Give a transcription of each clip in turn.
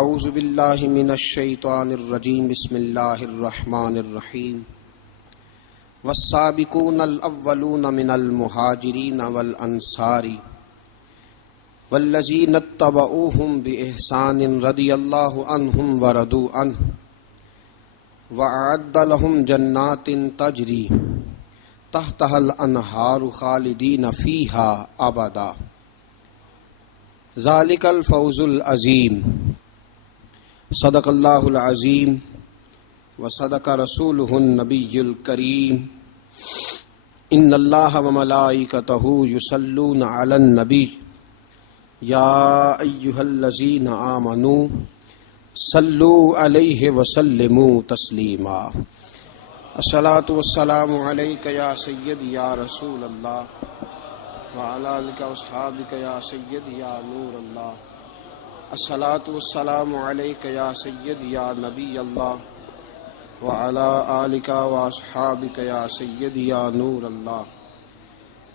اعوذ باللہ من الشیطان الرجیم بسم اللہ الرحمن الرحیم والسابقون الاولون من المہاجرین والانصار والذین اتبعوہم بإحسان رضی اللہ عنہم ورضوا عنہ وأعد لهم جنات تجری تحتها الانہار خالدین فیہا ابدا ذالک الفوز العظیم۔ صدق اللہ العظیم وصدق رسولہ النبی الکریم۔ ان اللہ وملائکتہ یصلون علی النبی یا ایہا الذین آمنوا صلوا علیہ وسلموا تسلیما۔ الصلاۃ والسلام علیک یا سیدی یا رسول اللہ وعلی آلک واصحابک یا سیدی یا نور اللہ۔ الصلاۃ والسلام علیک یا سیدی یا نبی اللہ وعلی آلک واصحابک یا سیدی یا نور اللہ۔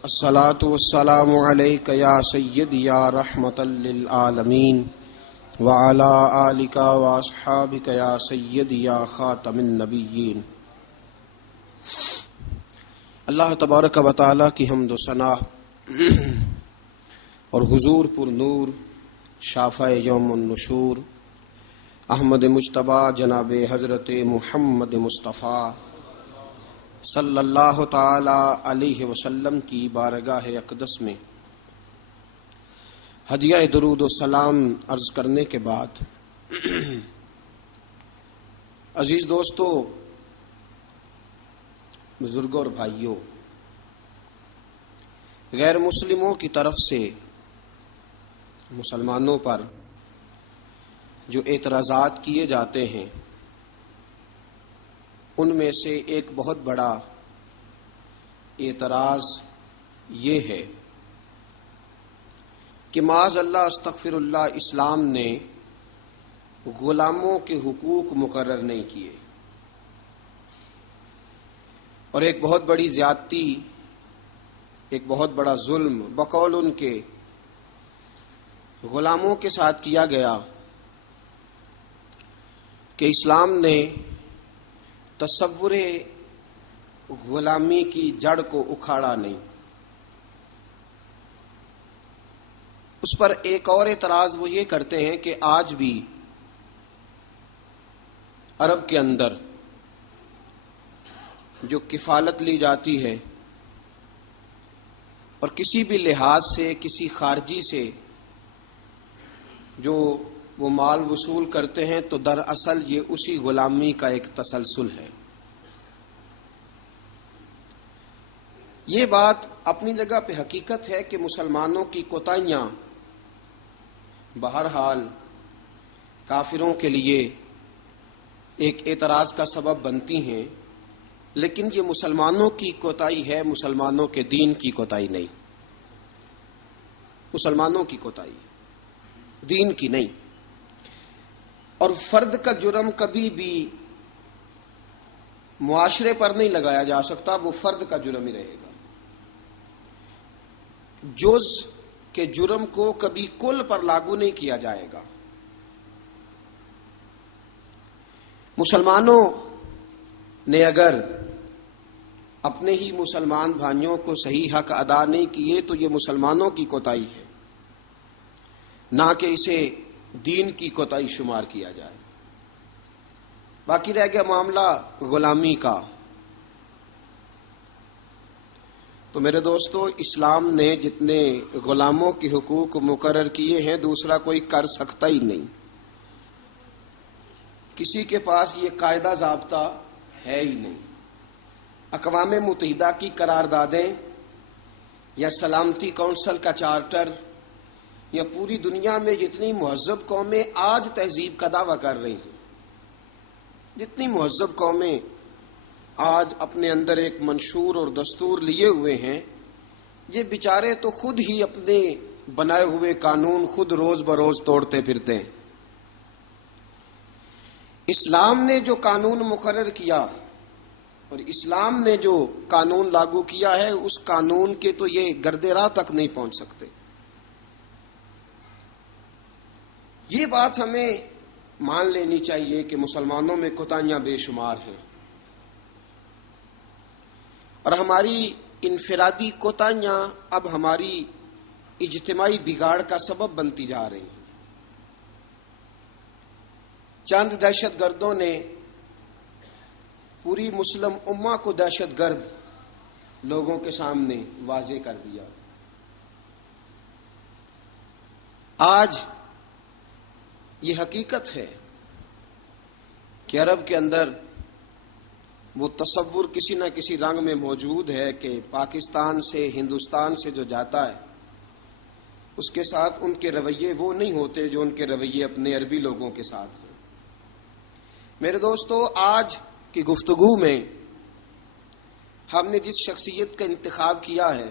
الصلاۃ والسلام علیک یا سیدی یا رحمۃ للعالمین وعلی آلک واصحابک یا سیدی یا خاتم النبیین۔ اللہ تبارک و تعالیٰ کی حمد و ثنا اور حضور پر نور شافع یوم النشور احمد مجتبیٰ جناب حضرت محمد مصطفیٰ صلی اللہ تعالی علیہ وسلم کی بارگاہ اقدس میں ہدیہ درود و سلام عرض کرنے کے بعد، عزیز دوستو، بزرگوں اور بھائیوں، غیر مسلموں کی طرف سے مسلمانوں پر جو اعتراضات کیے جاتے ہیں، ان میں سے ایک بہت بڑا اعتراض یہ ہے کہ معاذ اللہ استغفر اللہ، اسلام نے غلاموں کے حقوق مقرر نہیں کیے، اور ایک بہت بڑی زیادتی، ایک بہت بڑا ظلم بقول ان کے غلاموں کے ساتھ کیا گیا کہ اسلام نے تصور غلامی کی جڑ کو اکھاڑا نہیں۔ اس پر ایک اور اعتراض وہ یہ کرتے ہیں کہ آج بھی عرب کے اندر جو کفالت لی جاتی ہے اور کسی بھی لحاظ سے کسی خارجی سے جو وہ مال وصول کرتے ہیں، تو دراصل یہ اسی غلامی کا ایک تسلسل ہے۔ یہ بات اپنی جگہ پہ حقیقت ہے کہ مسلمانوں کی کوتاہیاں بہرحال کافروں کے لیے ایک اعتراض کا سبب بنتی ہیں، لیکن یہ مسلمانوں کی کوتاہی ہے، مسلمانوں کے دین کی کوتاہی نہیں، مسلمانوں کی کوتاہی، دین کی نہیں۔ اور فرد کا جرم کبھی بھی معاشرے پر نہیں لگایا جا سکتا، وہ فرد کا جرم ہی رہے گا۔ جز کے جرم کو کبھی کل پر لاگو نہیں کیا جائے گا۔ مسلمانوں نے اگر اپنے ہی مسلمان بھائیوں کو صحیح حق ادا نہیں کیے تو یہ مسلمانوں کی کوتاہی ہے، نہ کہ اسے دین کی کوتاہی شمار کیا جائے۔ باقی رہ گیا معاملہ غلامی کا، تو میرے دوستو، اسلام نے جتنے غلاموں کے حقوق مقرر کیے ہیں دوسرا کوئی کر سکتا ہی نہیں۔ کسی کے پاس یہ قاعدہ ضابطہ ہے ہی نہیں۔ اقوام متحدہ کی قراردادیں یا سلامتی کونسل کا چارٹر یا پوری دنیا میں جتنی مہذب قومیں آج تہذیب کا دعویٰ کر رہی ہیں، جتنی مہذب قومیں آج اپنے اندر ایک منشور اور دستور لیے ہوئے ہیں، یہ بیچارے تو خود ہی اپنے بنائے ہوئے قانون خود روز بروز توڑتے پھرتے ہیں۔ اسلام نے جو قانون مقرر کیا اور اسلام نے جو قانون لاگو کیا ہے، اس قانون کے تو یہ گرد راہ تک نہیں پہنچ سکتے۔ یہ بات ہمیں مان لینی چاہیے کہ مسلمانوں میں کوتاہیاں بے شمار ہیں، اور ہماری انفرادی کوتاہیاں اب ہماری اجتماعی بگاڑ کا سبب بنتی جا رہی ہیں۔ چند دہشت گردوں نے پوری مسلم امہ کو دہشت گرد لوگوں کے سامنے واضح کر دیا۔ آج یہ حقیقت ہے کہ عرب کے اندر وہ تصور کسی نہ کسی رنگ میں موجود ہے کہ پاکستان سے، ہندوستان سے جو جاتا ہے اس کے ساتھ ان کے رویے وہ نہیں ہوتے جو ان کے رویے اپنے عربی لوگوں کے ساتھ ہیں۔ میرے دوستو، آج کی گفتگو میں ہم نے جس شخصیت کا انتخاب کیا ہے،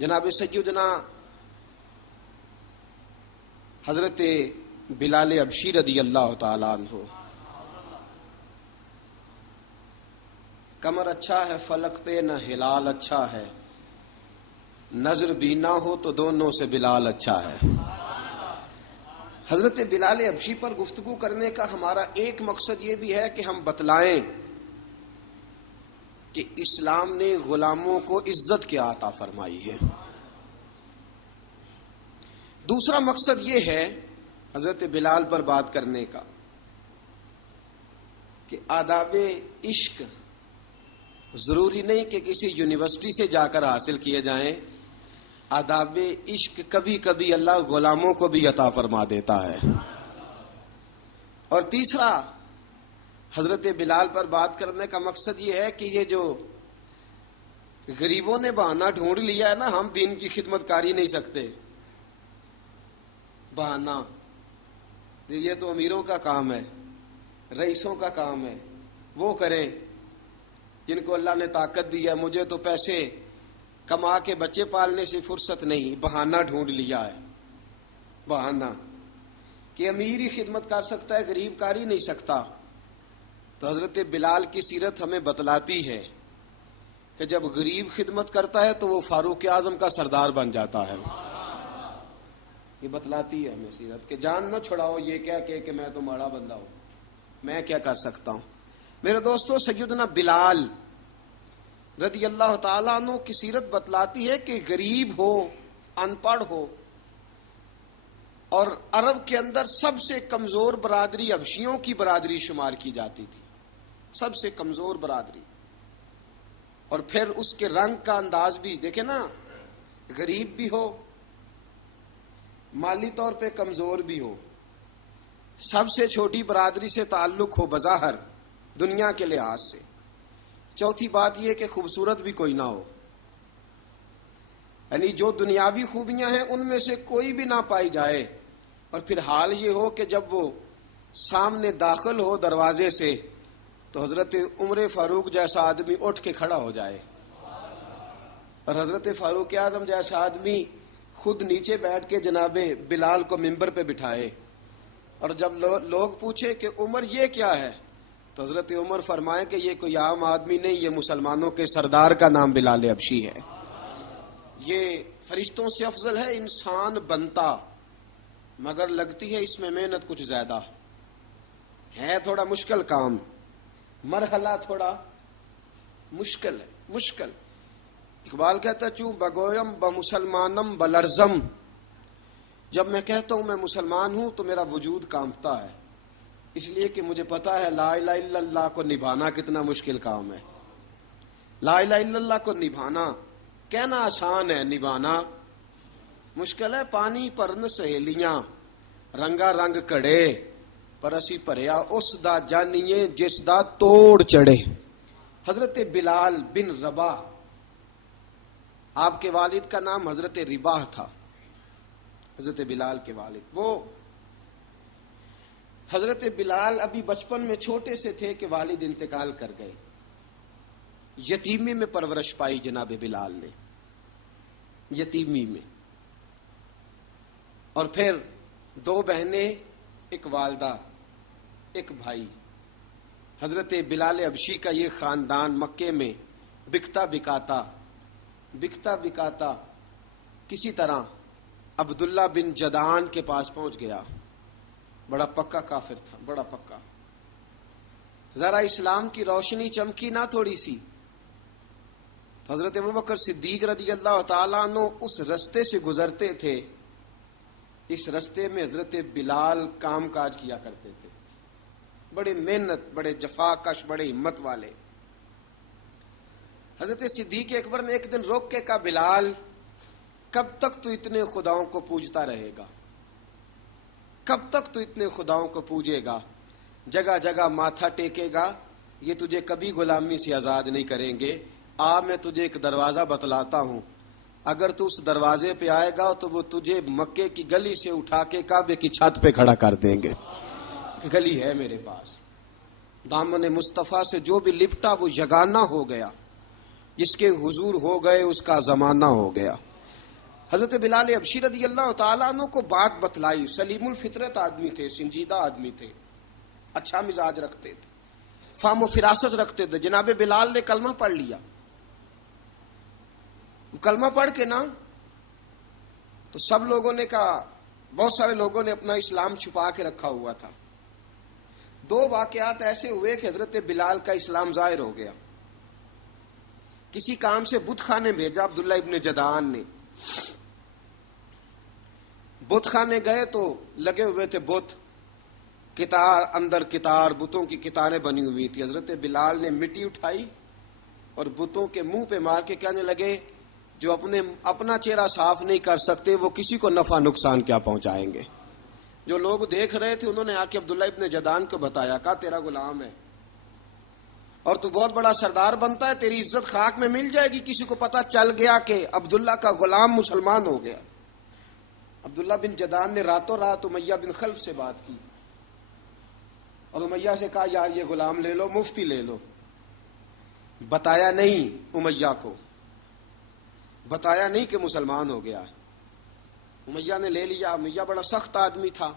جناب سیدنا حضرت بلال حبشی رضی اللہ تعالیٰ عنہ، کمر اچھا ہے فلک پہ نہ ہلال اچھا ہے، نظر بھی نہ ہو تو دونوں سے بلال اچھا ہے۔ حضرت بلال حبشی پر گفتگو کرنے کا ہمارا ایک مقصد یہ بھی ہے کہ ہم بتلائیں کہ اسلام نے غلاموں کو عزت کیا عطا فرمائی ہے۔ دوسرا مقصد یہ ہے حضرت بلال پر بات کرنے کا کہ آداب عشق ضروری نہیں کہ کسی یونیورسٹی سے جا کر حاصل کیے جائیں، آداب عشق کبھی کبھی اللہ غلاموں کو بھی عطا فرما دیتا ہے۔ اور تیسرا حضرت بلال پر بات کرنے کا مقصد یہ ہے کہ یہ جو غریبوں نے بہانہ ڈھونڈ لیا ہے نا، ہم دین کی خدمت کاری نہیں سکتے، بہانہ یہ تو امیروں کا کام ہے، رئیسوں کا کام ہے، وہ کریں جن کو اللہ نے طاقت دی ہے۔ مجھے تو پیسے کما کے بچے پالنے سے فرصت نہیں، بہانہ ڈھونڈ لیا ہے، بہانہ کہ امیر ہی خدمت کر سکتا ہے، غریب کر ہی نہیں سکتا۔ تو حضرت بلال کی سیرت ہمیں بتلاتی ہے کہ جب غریب خدمت کرتا ہے تو وہ فاروق اعظم کا سردار بن جاتا ہے۔ یہ بتلاتی ہے ہمیں سیرت کہ جان نہ چھڑاؤ یہ کہہ کہ میں تو ماڑا بندہ ہوں، میں کیا کر سکتا ہوں۔ میرے دوستو، سیدنا بلال رضی اللہ تعالیٰ عنہ کی سیرت بتلاتی ہے کہ غریب ہو، ان پڑھ ہو، اور عرب کے اندر سب سے کمزور برادری حبشیوں کی برادری شمار کی جاتی تھی، سب سے کمزور برادری۔ اور پھر اس کے رنگ کا انداز بھی دیکھیں نا، غریب بھی ہو، مالی طور پہ کمزور بھی ہو، سب سے چھوٹی برادری سے تعلق ہو بظاہر دنیا کے لحاظ سے، چوتھی بات یہ کہ خوبصورت بھی کوئی نہ ہو، یعنی جو دنیاوی خوبیاں ہیں ان میں سے کوئی بھی نہ پائی جائے، اور پھر حال یہ ہو کہ جب وہ سامنے داخل ہو دروازے سے تو حضرت عمر فاروق جیسا آدمی اٹھ کے کھڑا ہو جائے، اور حضرت فاروق اعظم جیسا آدمی خود نیچے بیٹھ کے جناب بلال کو منبر پہ بٹھائے، اور جب لوگ پوچھے کہ عمر یہ کیا ہے تو حضرت عمر فرمائے کہ یہ کوئی عام آدمی نہیں، یہ مسلمانوں کے سردار کا نام بلال حبشی ہے، یہ فرشتوں سے افضل ہے انسان بنتا، مگر لگتی ہے اس میں محنت کچھ زیادہ ہے، تھوڑا مشکل کام، مرحلہ تھوڑا مشکل ہے، مشکل۔ اقبال کہتا ہے چوں بگویم بمسلمانم بلرزم، جب میں کہتا ہوں میں مسلمان ہوں تو میرا وجود کانپتا ہے، اس لیے کہ مجھے پتا ہے لا الہ الا اللہ کو نبھانا کتنا مشکل کام ہے۔ لا الہ الا اللہ کو نبھانا کہنا آسان ہے، نبھانا مشکل ہے۔ پانی پرن سہیلیاں رنگا رنگ کڑے، پر اسی پریا اس دا جانیے جس دا توڑ چڑھے۔ حضرت بلال بن رباح، آپ کے والد کا نام حضرت رباح تھا، حضرت بلال کے والد۔ وہ حضرت بلال ابھی بچپن میں چھوٹے سے تھے کہ والد انتقال کر گئے، یتیمی میں پرورش پائی جناب بلال نے، یتیمی میں، اور پھر دو بہنیں، ایک والدہ، ایک بھائی۔ حضرت بلال حبشی کا یہ خاندان مکے میں بکتا بکاتا کسی طرح عبداللہ بن جدعان کے پاس پہنچ گیا۔ بڑا پکا کافر تھا، بڑا پکا. ذرا اسلام کی روشنی چمکی نہ تھوڑی سی، حضرت ابوبکر صدیق رضی اللہ تعالیٰ عنہ اس رستے سے گزرتے تھے. اس رستے میں حضرت بلال کام کاج کیا کرتے تھے، بڑے محنت، بڑے جفاکش، بڑے ہمت والے. حضرت صدیق اکبر نے ایک دن روک کے کہا، بلال کب تک تو اتنے خداؤں کو پوجتا رہے گا؟ کب تک تو اتنے خداؤں کو پوجے گا، جگہ جگہ ماتھا ٹیکے گا؟ یہ تجھے کبھی غلامی سے آزاد نہیں کریں گے. میں تجھے ایک دروازہ بتلاتا ہوں، اگر تو اس دروازے پہ آئے گا تو وہ تجھے مکے کی گلی سے اٹھا کے کعبے کی چھت پہ کھڑا کر دیں گے. گلی ہے میرے پاس. دامن مصطفیٰ سے جو بھی لپٹا وہ یگانہ ہو گیا، جس کے حضور ہو گئے اس کا زمانہ ہو گیا. حضرت بلال حبشی رضی اللہ تعالیٰ عنہ کو بات بتلائی. سلیم الفطرت آدمی تھے، سنجیدہ آدمی تھے، اچھا مزاج رکھتے تھے، فہم و فراست رکھتے تھے. جناب بلال نے کلمہ پڑھ لیا. کلمہ پڑھ کے نا تو سب لوگوں نے کہا، بہت سارے لوگوں نے اپنا اسلام چھپا کے رکھا ہوا تھا. دو واقعات ایسے ہوئے کہ حضرت بلال کا اسلام ظاہر ہو گیا. کسی کام سے بت خانے بھیجا عبداللہ ابن جدعان نے. بت خانے گئے تو لگے ہوئے تھے بت، کتار اندر کتار، بتوں کی کتاریں بنی ہوئی تھی. حضرت بلال نے مٹی اٹھائی اور بتوں کے منہ پہ مار کے کہنے لگے، جو اپنا چہرہ صاف نہیں کر سکتے وہ کسی کو نفع نقصان کیا پہنچائیں گے. جو لوگ دیکھ رہے تھے انہوں نے آ کے عبداللہ ابن جدعان کو بتایا، کہا تیرا غلام ہے اور تو بہت بڑا سردار بنتا ہے، تیری عزت خاک میں مل جائے گی کسی کو پتہ چل گیا کہ عبداللہ کا غلام مسلمان ہو گیا. عبداللہ بن جدعان نے راتوں رات امیہ بن خلف سے بات کی اور امیہ سے کہا، یار یہ غلام لے لو، مفتی لے لو. بتایا نہیں امیہ کو، بتایا نہیں کہ مسلمان ہو گیا. امیہ نے لے لیا. امیہ بڑا سخت آدمی تھا،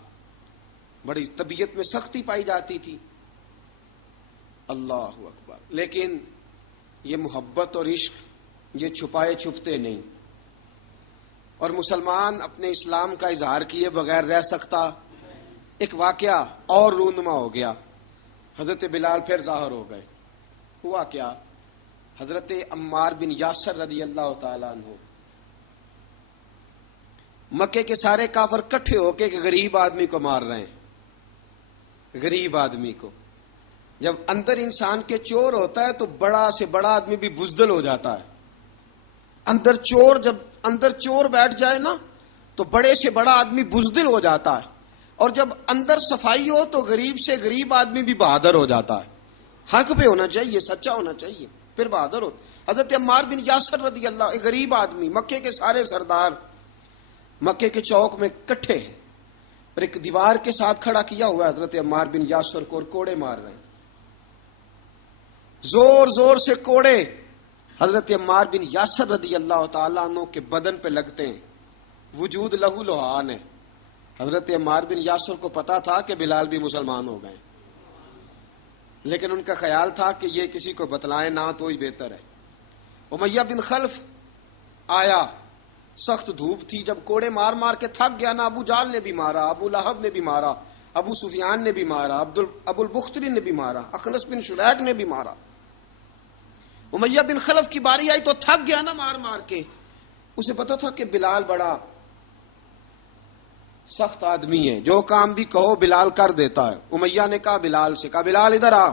بڑی طبیعت میں سختی پائی جاتی تھی. اللہ اکبر. لیکن یہ محبت اور عشق یہ چھپائے چھپتے نہیں، اور مسلمان اپنے اسلام کا اظہار کیے بغیر رہ سکتا. ایک واقعہ اور رونما ہو گیا. حضرت بلال پھر ظاہر ہو گئے. ہوا کیا؟ حضرت عمار بن یاسر رضی اللہ تعالیٰ عنہ، مکے کے سارے کافر کٹھے ہو کے ایک غریب آدمی کو مار رہے ہیں. غریب آدمی کو جب اندر انسان کے چور ہوتا ہے تو بڑا سے بڑا آدمی بھی بزدل ہو جاتا ہے. جب اندر چور بیٹھ جائے نا تو بڑے سے بڑا آدمی بزدل ہو جاتا ہے، اور جب اندر صفائی ہو تو غریب سے غریب آدمی بھی بہادر ہو جاتا ہے. حق پہ ہونا چاہیے، سچا ہونا چاہیے، پھر بہادر ہو. حضرت عمار بن یاسر رضی اللہ، ایک غریب آدمی، مکے کے سارے سردار مکے کے چوک میں کٹھے ہیں اور ایک دیوار کے ساتھ کھڑا کیا ہوا ہے حضرت عمار بن یاسر کو، اور کوڑے مار رہے ہیں، زور زور سے کوڑے حضرت عمار بن یاسر رضی اللہ تعالیٰ عنہ کے بدن پہ لگتے ہیں. وجود لہو لہان ہے. حضرت عمار بن یاسر کو پتا تھا کہ بلال بھی مسلمان ہو گئے، لیکن ان کا خیال تھا کہ یہ کسی کو بتلائیں نہ تو ہی بہتر ہے. امیہ بن خلف آیا، سخت دھوپ تھی، جب کوڑے مار مار کے تھک گیا نا، ابو جال نے بھی مارا، ابو لہب نے بھی مارا، ابو سفیان نے بھی مارا، ابو البختری نے بھی مارا، اخنس بن شریک نے بھی مارا. امیہ بن خلف کی باری آئی تو تھک گیا نا مار مار کے. اسے پتا تھا کہ بلال بڑا سخت آدمی ہے، جو کام بھی کہو بلال کر دیتا ہے. امیہ نے کہا بلال سے، کہا بلال ادھر آ.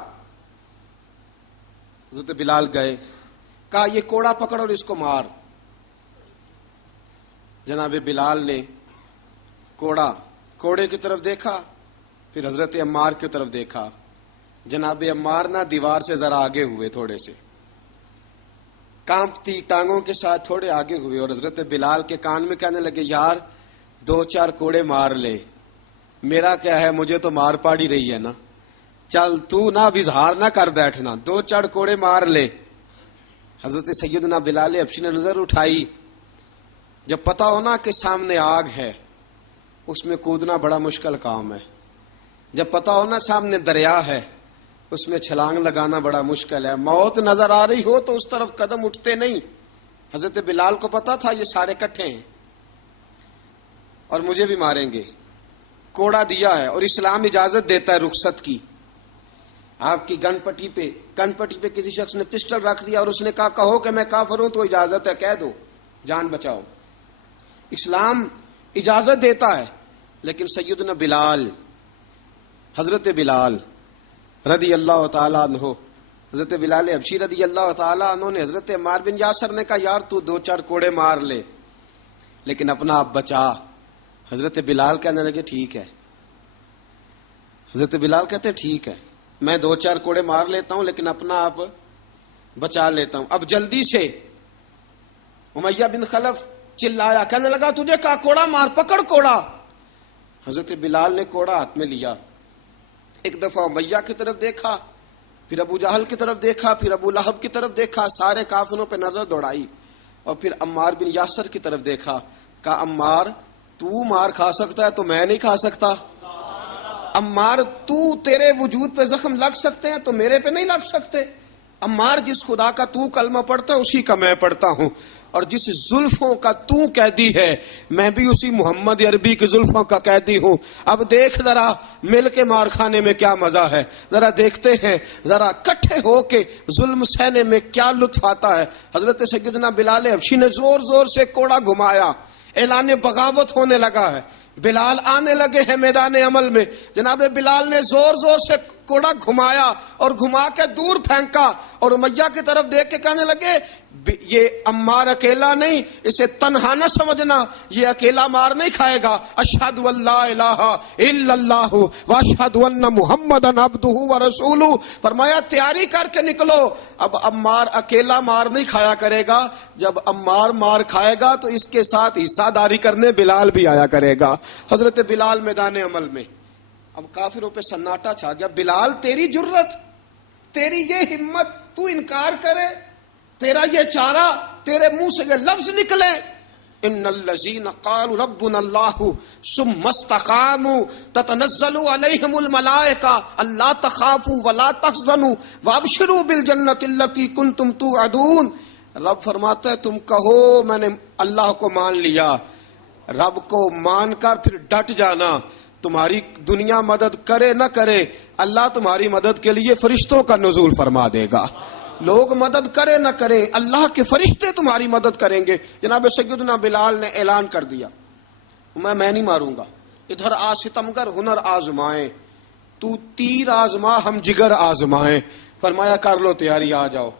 حضرت بلال گئے، کہا یہ کوڑا پکڑ اور اس کو مار. جناب بلال نے کوڑے کی طرف دیکھا، پھر حضرت عمار کی طرف دیکھا. جناب عمار نہ دیوار سے ذرا آگے ہوئے، تھوڑے سے کانپتی ٹانگوں کے ساتھ تھوڑے آگے ہوئے، اور حضرت بلال کے کان میں کہنے لگے، یار 2-4 کوڑے مار لے، میرا کیا ہے، مجھے تو مار پاڑی رہی ہے نا، چل تو نہ اظہار نہ کر بیٹھنا، 2-4 کوڑے مار لے. حضرت سیدنا بلال حبشی نے نظر اٹھائی. جب پتا ہونا کہ سامنے آگ ہے اس میں کودنا بڑا مشکل کام ہے. جب پتا ہونا سامنے دریا ہے اس میں چھلانگ لگانا بڑا مشکل ہے. موت نظر آ رہی ہو تو اس طرف قدم اٹھتے نہیں. حضرت بلال کو پتا تھا یہ سارے کٹھے ہیں اور مجھے بھی ماریں گے. کوڑا دیا ہے اور اسلام اجازت دیتا ہے رخصت کی. آپ کی گن پٹی پہ کسی شخص نے پسٹل رکھ دیا اور اس نے کہا کہو کہ میں کافر ہوں تو اجازت ہے, کہہ دو, جان بچاؤ. اسلام اجازت دیتا ہے. لیکن سیدنا بلال, حضرت بلال رضی اللہ تعالیٰ عنہ, حضرت بلال حبشی رضی اللہ تعالیٰ عنہ نے حضرت عمار بن یاسر نے کہا یار تو 2-4 کوڑے مار لے لیکن اپنا آپ بچا. حضرت بلال کہنے لگے ٹھیک ہے. حضرت بلال کہتے ٹھیک ہے, میں 2-4 کوڑے مار لیتا ہوں لیکن اپنا آپ بچا لیتا ہوں. اب جلدی سے امیہ بن خلف چلایا, کہنے لگا تجھے کہا کوڑا مار, پکڑ کوڑا. حضرت بلال نے کوڑا ہاتھ میں لیا, ایک دفعہ امیہ کی طرف دیکھا, پھر ابو جہل کی طرف دیکھا, پھر ابو لہب کی طرف دیکھا, سارے کافروں پہ نظر دوڑائی, اور پھر عمار بن یاسر کی طرف دیکھا. کہا عمار تو مار کھا سکتا ہے تو میں نہیں کھا سکتا. عمار تیرے وجود پہ زخم لگ سکتے ہیں تو میرے پہ نہیں لگ سکتے. عمار جس خدا کا تو کلمہ پڑھتا ہے اسی کا میں پڑھتا ہوں, اور جس زلفوں کا تو قیدی ہے میں بھی اسی محمد عربی کی زلفوں کا قیدی ہوں. اب دیکھ ذرا مل کے مار کھانے میں کیا مزہ ہے, ذرا دیکھتے ہیں ذرا اکٹھے ہو کے ظلم سہنے میں کیا لطف آتا ہے. حضرت سیدنا بلال حبشی نے زور زور سے کوڑا گھمایا, اعلان بغاوت ہونے لگا ہے. بلال آنے لگے ہیں میدان عمل میں. جناب بلال نے زور زور سے کوڑا گھمایا اور گھما کے دور پھینکا, اور امیہ کی طرف دیکھ کے کہنے لگے یہ عمار اکیلا نہیں, اسے تنہا نہ سمجھنا, یہ اکیلا مار نہیں کھائے گا. اشہد ان لا الہ الا اللہ واشہد ان محمدن عبدہ ورسولہ. فرمایا تیاری کر کے نکلو, اب عمار اکیلا مار نہیں کھایا کرے گا, جب عمار مار کھائے گا تو اس کے ساتھ حصہ داری کرنے بلال بھی آیا کرے گا. حضرت بلال میدان عمل میں. اب کافروں پہ سناٹا چھا گیا. بلال تیری جرت, تیری یہ ہمت, تو انکار کرے, تیرا یہ چارہ, تیرے منہ سے یہ لفظ نکلے ان الذین قالوا ربنا اللہ ثم استقاموا تتنزل علیہم الملائکہ الا تخافوا ولا تحزنوا وابشروا بالجنۃ التی کنتم توعدون. رب فرماتا ہے تم کہو میں نے اللہ کو مان لیا, رب کو مان کر پھر ڈٹ جانا. تمہاری دنیا مدد کرے نہ کرے, اللہ تمہاری مدد کے لیے فرشتوں کا نزول فرما دے گا. لوگ مدد کرے نہ کرے, اللہ کے فرشتے تمہاری مدد کریں گے. جناب سیدنا بلال نے اعلان کر دیا میں نہیں ماروں گا. ادھر آ ستمگر ہنر آزمائیں, تو تیر آزما ہم جگر آزمائیں. فرمایا کر لو تیاری, آ جاؤ.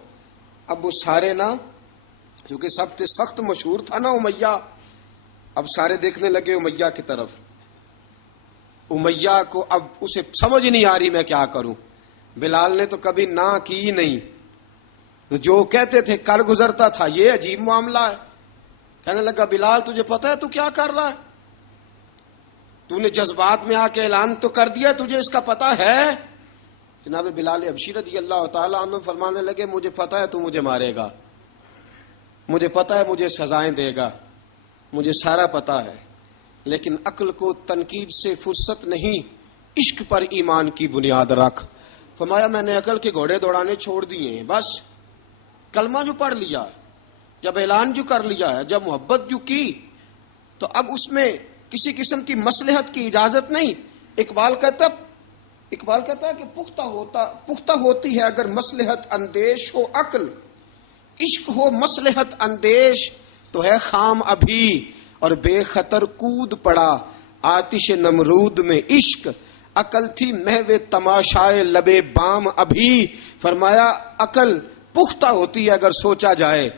اب وہ سارے نا, کیونکہ سب سے سخت مشہور تھا نا امیہ, اب سارے دیکھنے لگے امیہ کی طرف. امیہ کو اب اسے سمجھ نہیں آ رہی میں کیا کروں. بلال نے تو کبھی نہ کی نہیں, جو کہتے تھے کر گزرتا تھا. یہ عجیب معاملہ ہے. کہنے لگا بلال تجھے پتہ ہے تو کیا کر رہا ہے, تو نے جذبات میں آ کے اعلان تو کر دیا, تجھے اس کا پتہ ہے. جناب بلال حبشی رضی اللہ تعالیٰ عنہ فرمانے لگے مجھے پتہ ہے تو مجھے مارے گا, مجھے پتہ ہے مجھے سزائیں دے گا, مجھے سارا پتہ ہے, لیکن عقل کو تنقید سے فرصت نہیں, عشق پر ایمان کی بنیاد رکھ. فرمایا میں نے عقل کے گھوڑے دوڑانے چھوڑ دیے ہیں, بس کلمہ جو پڑھ لیا, جب اعلان جو کر لیا ہے, جب محبت جو کی, تو اب اس میں کسی قسم کی مصلحت کی اجازت نہیں. اقبال کہتا ہے کہ پختہ ہوتی ہے اگر مصلحت اندیش ہو عقل, عشق ہو مصلحت اندیش تو ہے خام ابھی, اور بے خطر کود پڑا آتش نمرود میں عشق. عقل تھی محو تماشائے لبے بام ابھی. فرمایا عقل پختہ ہوتی ہے اگر سوچا جائے,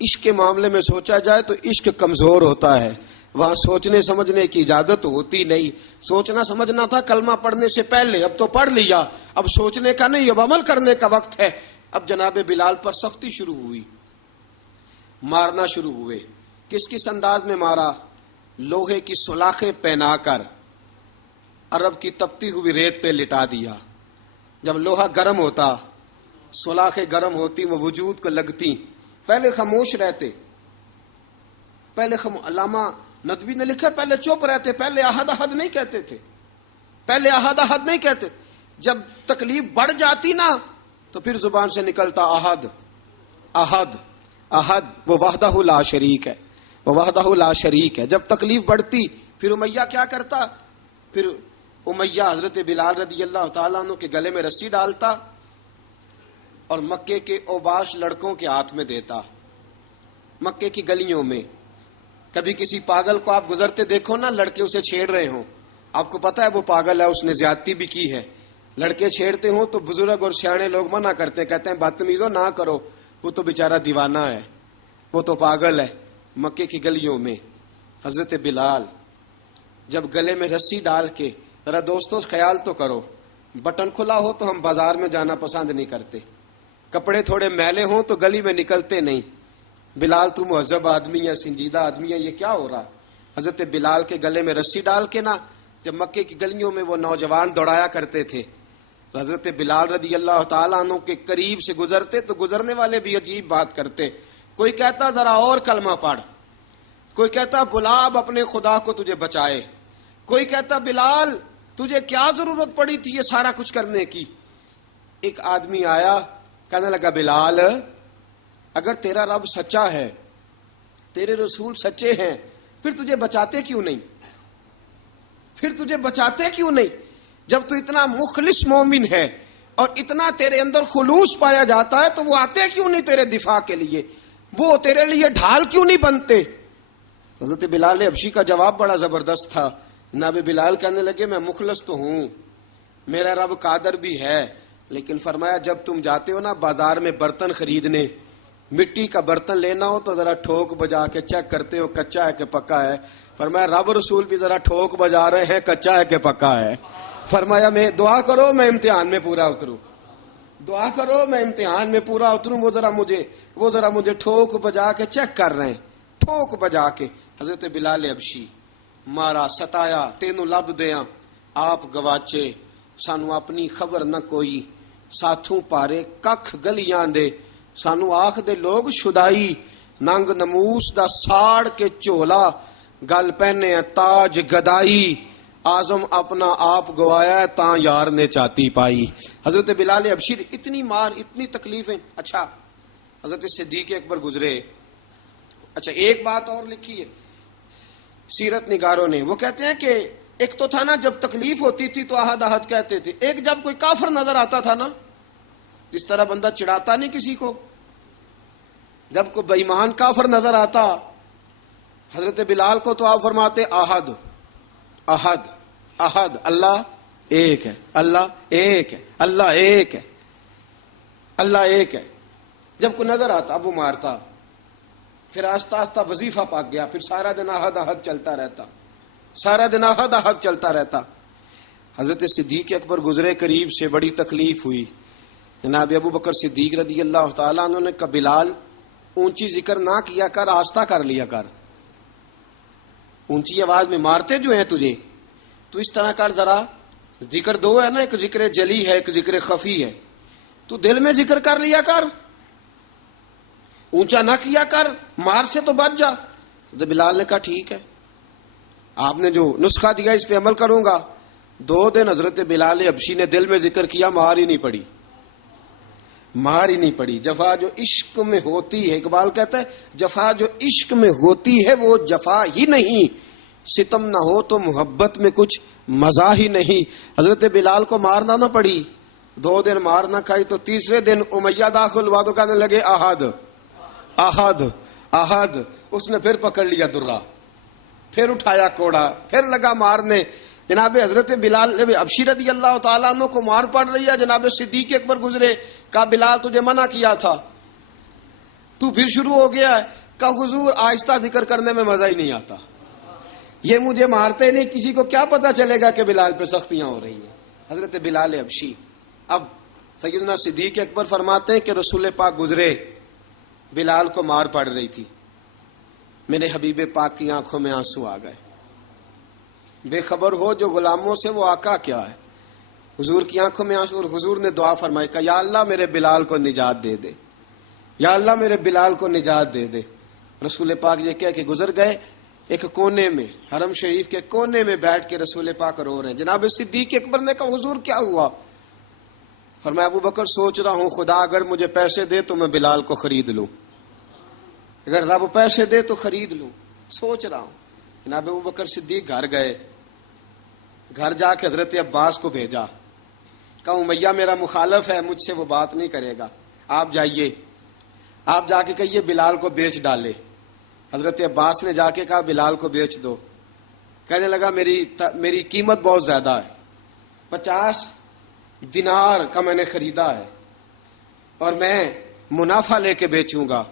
عشق کے معاملے میں سوچا جائے تو عشق کمزور ہوتا ہے, وہاں سوچنے سمجھنے کی اجازت ہوتی نہیں. سوچنا سمجھنا تھا کلمہ پڑھنے سے پہلے, اب تو پڑھ لیا, اب سوچنے کا نہیں, اب عمل کرنے کا وقت ہے. اب جناب بلال پر سختی شروع ہوئی, مارنا شروع ہوئے. کس کس انداز میں مارا؟ لوہے کی سلاخیں پہنا کر عرب کی تپتی ہوئی ریت پہ لٹا دیا. جب لوہا گرم ہوتا, سلاخیں گرم ہوتی, وہ وجود کو لگتی, پہلے خاموش رہتے, علامہ ندوی نے لکھا پہلے چپ رہتے, پہلے احد احد نہیں کہتے تھے, پہلے احد احد نہیں کہتے. جب تکلیف بڑھ جاتی نا تو پھر زبان سے نکلتا احد احد احد. وہ وحدہ لا شریک ہے, وہ وحدہ لا شریک ہے. جب تکلیف بڑھتی پھر امیہ کیا کرتا, پھر امیہ حضرت بلال رضی اللہ تعالیٰ عنہ کے گلے میں رسی ڈالتا اور مکے کے اوباش لڑکوں کے ہاتھ میں دیتا. مکے کی گلیوں میں کبھی کسی پاگل کو آپ گزرتے دیکھو نا، لڑکے اسے چھیڑ رہے ہوں، آپ کو پتا ہے وہ پاگل ہے، اس نے زیادتی بھی کی ہے. لڑکے چھیڑتے ہوں تو بزرگ اور سیانے لوگ منع کرتے ہیں، کہتے ہیں بدتمیزوں نہ کرو، وہ تو بیچارہ دیوانہ ہے، وہ تو پاگل ہے. مکے کی گلیوں میں حضرت بلال جب گلے میں رسی ڈال کے، ذرا دوستوں خیال تو کرو، بٹن کھلا ہو تو ہم بازار میں جانا پسند نہیں کرتے، کپڑے تھوڑے میلے ہوں تو گلی میں نکلتے نہیں. بلال تو مہذب آدمی ہے، سنجیدہ آدمی ہے، یہ کیا ہو رہا؟ حضرت بلال کے گلے میں رسی ڈال کے نا، جب مکے کی گلیوں میں وہ نوجوان دوڑایا کرتے تھے، حضرت بلال رضی اللہ تعالیٰ عنہ کے قریب سے گزرتے تو گزرنے والے بھی عجیب بات کرتے. کوئی کہتا ذرا اور کلمہ پڑھ، کوئی کہتا بلا اب اپنے خدا کو تجھے بچائے، کوئی کہتا بلال تجھے کیا ضرورت پڑی تھی یہ سارا کچھ کرنے کی. ایک آدمی آیا، کہنے لگا بلال اگر تیرا رب سچا ہے، تیرے رسول سچے ہیں، پھر تجھے بچاتے کیوں نہیں؟ پھر تجھے بچاتے کیوں نہیں؟ جب تو اتنا مخلص مومن ہے اور اتنا تیرے اندر خلوص پایا جاتا ہے تو وہ آتے کیوں نہیں تیرے دفاع کے لیے؟ وہ تیرے لیے ڈھال کیوں نہیں بنتے؟ حضرت بلال حبشی کا جواب بڑا زبردست تھا. جناب بلال کہنے لگے میں مخلص تو ہوں، میرا رب قادر بھی ہے، لیکن فرمایا جب تم جاتے ہو نا بازار میں برتن خریدنے، مٹی کا برتن لینا ہو تو ذرا ٹھوک بجا کے چیک کرتے ہو کچا ہے کہ پکا ہے. فرمایا رب رسول بھی ذرا ٹھوک بجا رہے ہیں کچا ہے کہ پکا ہے. فرمایا میں دعا کرو میں امتحان میں پورا اتروں، دعا کرو میں امتحان میں پورا اتروں. وہ ذرا مجھے ٹھوک بجا کے چیک کر رہے ہیں، ٹھوک بجا کے. حضرت بلال حبشی مارا ستایا تینوں لب دیاں آپ گواچے، سانو اپنی خبر نہ کوئی، ساتھوں پارے ککھ گلیاں دے، سانو آخ دے لوگ شدائی، ننگ نموس دا ساڑ کے چولا، گل پہنے تاج گدائی، آزم اپنا آپ گوایا ہے تاں یار نے چاتی پائی. حضرت بلال حبشی اتنی مار، اتنی تکلیفیں. اچھا حضرت صدیق اکبر گزرے. اچھا ایک بات اور لکھی ہے سیرت نگاروں نے، وہ کہتے ہیں کہ ایک تو تھا نا جب تکلیف ہوتی تھی تو احد احد کہتے تھے، ایک جب کوئی کافر نظر آتا تھا نا، اس طرح بندہ چڑھاتا نہیں کسی کو، جب کوئی بے ایمان کافر نظر آتا حضرت بلال کو تو آپ فرماتے احد احد احد، اللہ ایک ہے، اللہ ایک ہے، اللہ ایک ہے، اللہ ایک ہے. جب کوئی نظر آتا اب وہ مارتا. پھر آہستہ آہستہ وظیفہ پاک گیا، پھر سارا دن احد احد چلتا رہتا، سارا دن احد احد چلتا رہتا. حضرت صدیق اکبر گزرے قریب سے، بڑی تکلیف ہوئی. جناب ابو بکر صدیق رضی اللہ تعالیٰ عنہ نے کہا بلال اونچی ذکر نہ کیا کر، آہستہ کر لیا کر، اونچی آواز میں مارتے جو ہیں تجھے تو اس طرح کر، ذرا ذکر دو ہے نا، ایک ذکر جلی ہے ایک ذکر خفی ہے، تو دل میں ذکر کر لیا کر، اونچا نہ کیا کر، مار سے تو بچ جا. تو بلال نے کہا ٹھیک ہے، آپ نے جو نسخہ دیا اس پہ عمل کروں گا. 2 دن حضرت بلال حبشی نے دل میں ذکر کیا، مار ہی نہیں پڑی، مار ہی نہیں پڑی. جفا جو عشق میں ہوتی ہے، اقبال کہتا ہے جفا جو عشق میں ہوتی ہے وہ جفا ہی نہیں، ستم نہ ہو تو محبت میں کچھ مزہ ہی نہیں. حضرت بلال کو مارنا نہ پڑی، 2 دن مار نہ کھائی تو تیسرے دن امیہ داخل ہوا تو کہنے لگے احد احد احد. اس نے پھر پکڑ لیا درہ، پھر اٹھایا کوڑا، پھر لگا مارنے. جناب حضرت بلال حبشی رضی اللہ تعالیٰ عنہ کو مار پڑ رہی ہے. جناب صدیق اکبر گزرے، کہا بلال تجھے منع کیا تھا، تو پھر شروع ہو گیا ہے. کہا حضور آہستہ ذکر کرنے میں مزہ ہی نہیں آتا، یہ مجھے مارتے نہیں، کسی کو کیا پتا چلے گا کہ بلال پہ سختیاں ہو رہی ہیں. حضرت بلال حبشی. اب سیدنا صدیق اکبر فرماتے ہیں کہ رسول پاک گزرے، بلال کو مار پڑ رہی تھی، میرے حبیب پاک کی آنکھوں میں آنسو آ گئے. بے خبر ہو جو غلاموں سے وہ آقا کیا ہے. حضور کی آنکھوں میں آنسو، اور حضور نے دعا فرمائی کہ یا اللہ میرے بلال کو نجات دے دے، یا اللہ میرے بلال کو نجات دے دے. رسول پاک یہ کہہ کے گزر گئے. ایک کونے میں، حرم شریف کے کونے میں بیٹھ کے رسول پاک رو رہے ہیں. جناب صدیق اکبر نے کہا حضور کیا ہوا؟ فرمایا ابو بکر سوچ رہا ہوں خدا اگر مجھے پیسے دے تو میں بلال کو خرید لوں، اگر رب پیسے دے تو خرید لوں، سوچ رہا ہوں. جناب ابو بکر صدیق گھر گئے، گھر جا کے حضرت عباس کو بھیجا، کہا امیہ میرا مخالف ہے، مجھ سے وہ بات نہیں کرے گا، آپ جائیے، آپ جا کے کہیے بلال کو بیچ ڈالے۔ حضرت عباس نے جا کے کہا بلال کو بیچ دو۔ کہنے لگا میری قیمت بہت زیادہ ہے، 50 دینار کا میں نے خریدا ہے اور میں منافع لے کے بیچوں گا۔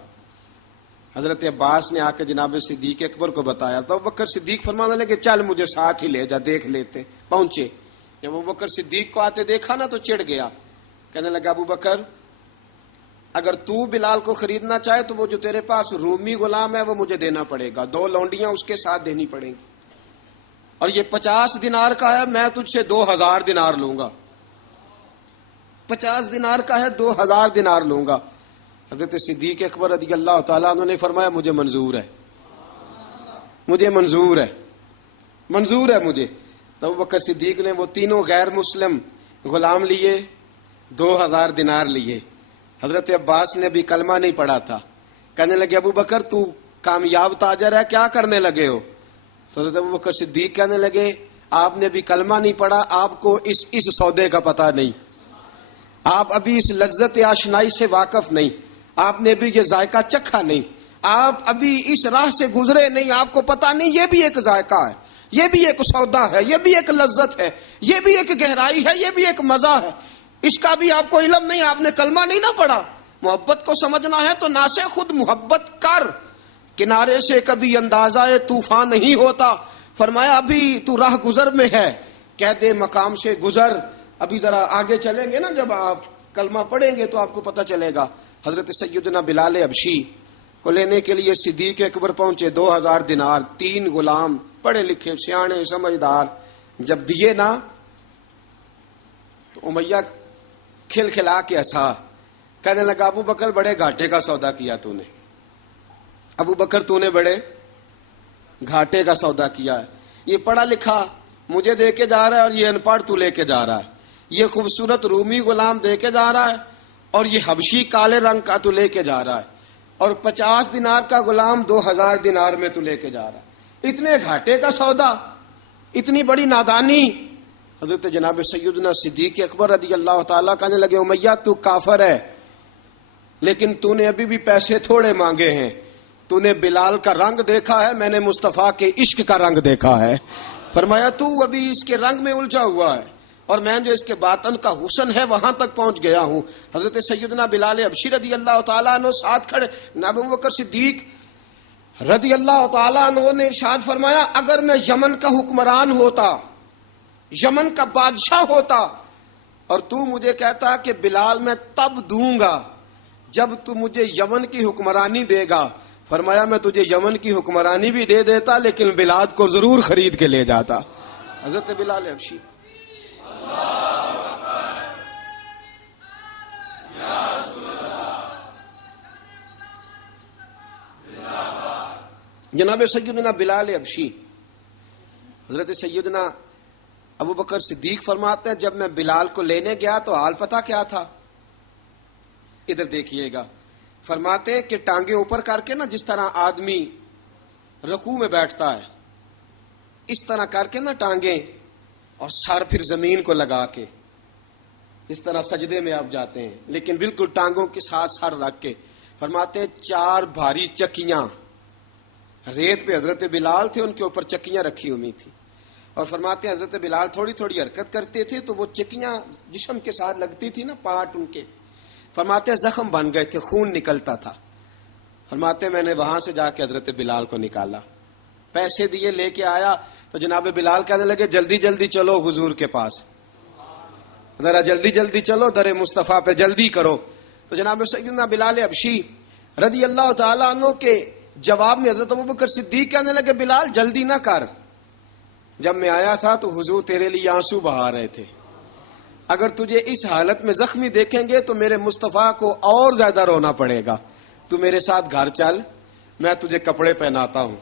حضرت عباس نے آ کے جناب صدیق اکبر کو بتایا تو ابوبکر صدیق فرمانے لگے چل مجھے ساتھ ہی لے جا، دیکھ لیتے۔ پہنچے، جب ابوبکر صدیق کو آتے دیکھا نا تو چڑ گیا، کہنے لگا ابوبکر اگر تو بلال کو خریدنا چاہے تو وہ جو تیرے پاس رومی غلام ہے وہ مجھے دینا پڑے گا، 2 لونڈیاں اس کے ساتھ دینی پڑیں گی، اور یہ 50 دینار کا ہے، میں تجھ سے 2000 دینار لوں گا۔ 50 دینار کا ہے، 2000 دینار لوں گا۔ حضرت صدیق اکبر رضی اللہ تعالیٰ عنہ نے فرمایا مجھے منظور ہے، مجھے منظور ہے، منظور ہے مجھے۔ تو ابوبکر صدیق نے وہ تینوں غیر مسلم غلام لیے، 2000 دینار لیے۔ حضرت عباس نے بھی کلمہ نہیں پڑھا تھا، کہنے لگے ابوبکر تو کامیاب تاجر ہے، کیا کرنے لگے ہو؟ تو حضرت ابوبکر صدیق کہنے لگے آپ نے بھی کلمہ نہیں پڑھا، آپ کو اس سودے کا پتہ نہیں، آپ ابھی اس لذت آشنائی سے واقف نہیں، آپ نے بھی یہ ذائقہ چکھا نہیں، آپ ابھی اس راہ سے گزرے نہیں، آپ کو پتہ نہیں یہ بھی ایک ذائقہ ہے، یہ بھی ایک سودا ہے، یہ بھی ایک لذت ہے، یہ بھی ایک گہرائی ہے، یہ بھی ایک مزہ ہے، اس کا بھی آپ کو علم نہیں، آپ نے کلمہ نہیں نہ پڑھا۔ محبت کو سمجھنا ہے تو نہ سے خود محبت کر، کنارے سے کبھی اندازہ طوفان نہیں ہوتا۔ فرمایا ابھی تو راہ گزر میں ہے، کہہ دے مقام سے گزر، ابھی ذرا آگے چلیں گے نا، جب آپ کلمہ پڑھیں گے تو آپ کو پتہ چلے گا۔ حضرت سیدنا بلال حبشی کو لینے کے لیے صدیق اکبر پہنچے، 2000 دینار، 3 غلام پڑھے لکھے سیانے سمجھدار، جب دیے نا تو امیہ کھل کھلا کے ہنسا، کہنے لگا ابو بکر بڑے گھاٹے کا سودا کیا تو نے، ابو بکر تو نے بڑے گھاٹے کا سودا کیا ہے، یہ پڑھا لکھا مجھے دے کے جا رہا ہے اور یہ ان پڑھ تو لے کے جا رہا ہے، یہ خوبصورت رومی غلام دے کے جا رہا ہے اور یہ حبشی کالے رنگ کا تو لے کے جا رہا ہے، اور 50 دینار کا غلام 2000 دینار میں تو لے کے جا رہا ہے، اتنے گھاٹے کا سودا، اتنی بڑی نادانی۔ حضرت جناب سیدنا صدیق اکبر رضی اللہ تعالیٰ کہنے لگے امیہ تو کافر ہے، لیکن تو نے ابھی بھی پیسے تھوڑے مانگے ہیں، تو نے بلال کا رنگ دیکھا ہے، میں نے مصطفیٰ کے عشق کا رنگ دیکھا ہے۔ فرمایا تو ابھی اس کے رنگ میں الجھا ہوا ہے اور میں جو اس کے باطن کا حسن ہے وہاں تک پہنچ گیا ہوں۔ حضرت سیدنا بلال حبشی رضی اللہ تعالیٰ عنہ ساتھ کھڑے، ابوبکر صدیق رضی اللہ تعالیٰ عنہ نے ارشاد فرمایا اگر میں یمن کا حکمران ہوتا، یمن کا بادشاہ ہوتا، اور تو مجھے کہتا کہ بلال میں تب دوں گا جب تو مجھے یمن کی حکمرانی دے گا، فرمایا میں تجھے یمن کی حکمرانی بھی دے دیتا لیکن بلال کو ضرور خرید کے لے جاتا۔ حضرت بلال حبشی جناب سیدنا بلال حبشی، حضرت سیدنا ابو بکر صدیق فرماتے ہیں جب میں بلال کو لینے گیا تو حال پتہ کیا تھا، ادھر دیکھیے گا، فرماتے ہیں کہ ٹانگیں اوپر کر کے نا جس طرح آدمی رکوع میں بیٹھتا ہے اس طرح کر کے نا ٹانگیں، اور سر پھر زمین کو لگا کے اس طرح سجدے میں آپ جاتے ہیں، لیکن بالکل ٹانگوں کے ساتھ سر رکھ کے، فرماتے ہیں 4 بھاری چکیاں ریت پہ حضرت بلال تھے، ان کے اوپر چکیاں رکھی ہوئی تھی، اور فرماتے ہیں حضرت بلال تھوڑی تھوڑی حرکت کرتے تھے تو وہ چکیاں جسم کے ساتھ لگتی تھی نا، پارٹ ان کے، فرماتے ہیں زخم بن گئے تھے، خون نکلتا تھا، فرماتے ہیں میں نے وہاں سے جا کے حضرت بلال کو نکالا، پیسے دیے لے کے آیا تو جناب بلال کہنے لگے جلدی جلدی چلو حضور کے پاس، ذرا جلدی جلدی چلو در مصطفیٰ پہ جلدی کرو۔ تو جناب سیدنا بلال حبشی رضی اللہ تعالیٰ عنہ کے جواب میں حضرت ابوبکر صدیق کہنے لگے بلال جلدی نہ کر، جب میں آیا تھا تو حضور تیرے لیے آنسو بہا رہے تھے، اگر تجھے اس حالت میں زخمی دیکھیں گے تو میرے مصطفیٰ کو اور زیادہ رونا پڑے گا، تو میرے ساتھ گھر چل، میں تجھے کپڑے پہناتا ہوں،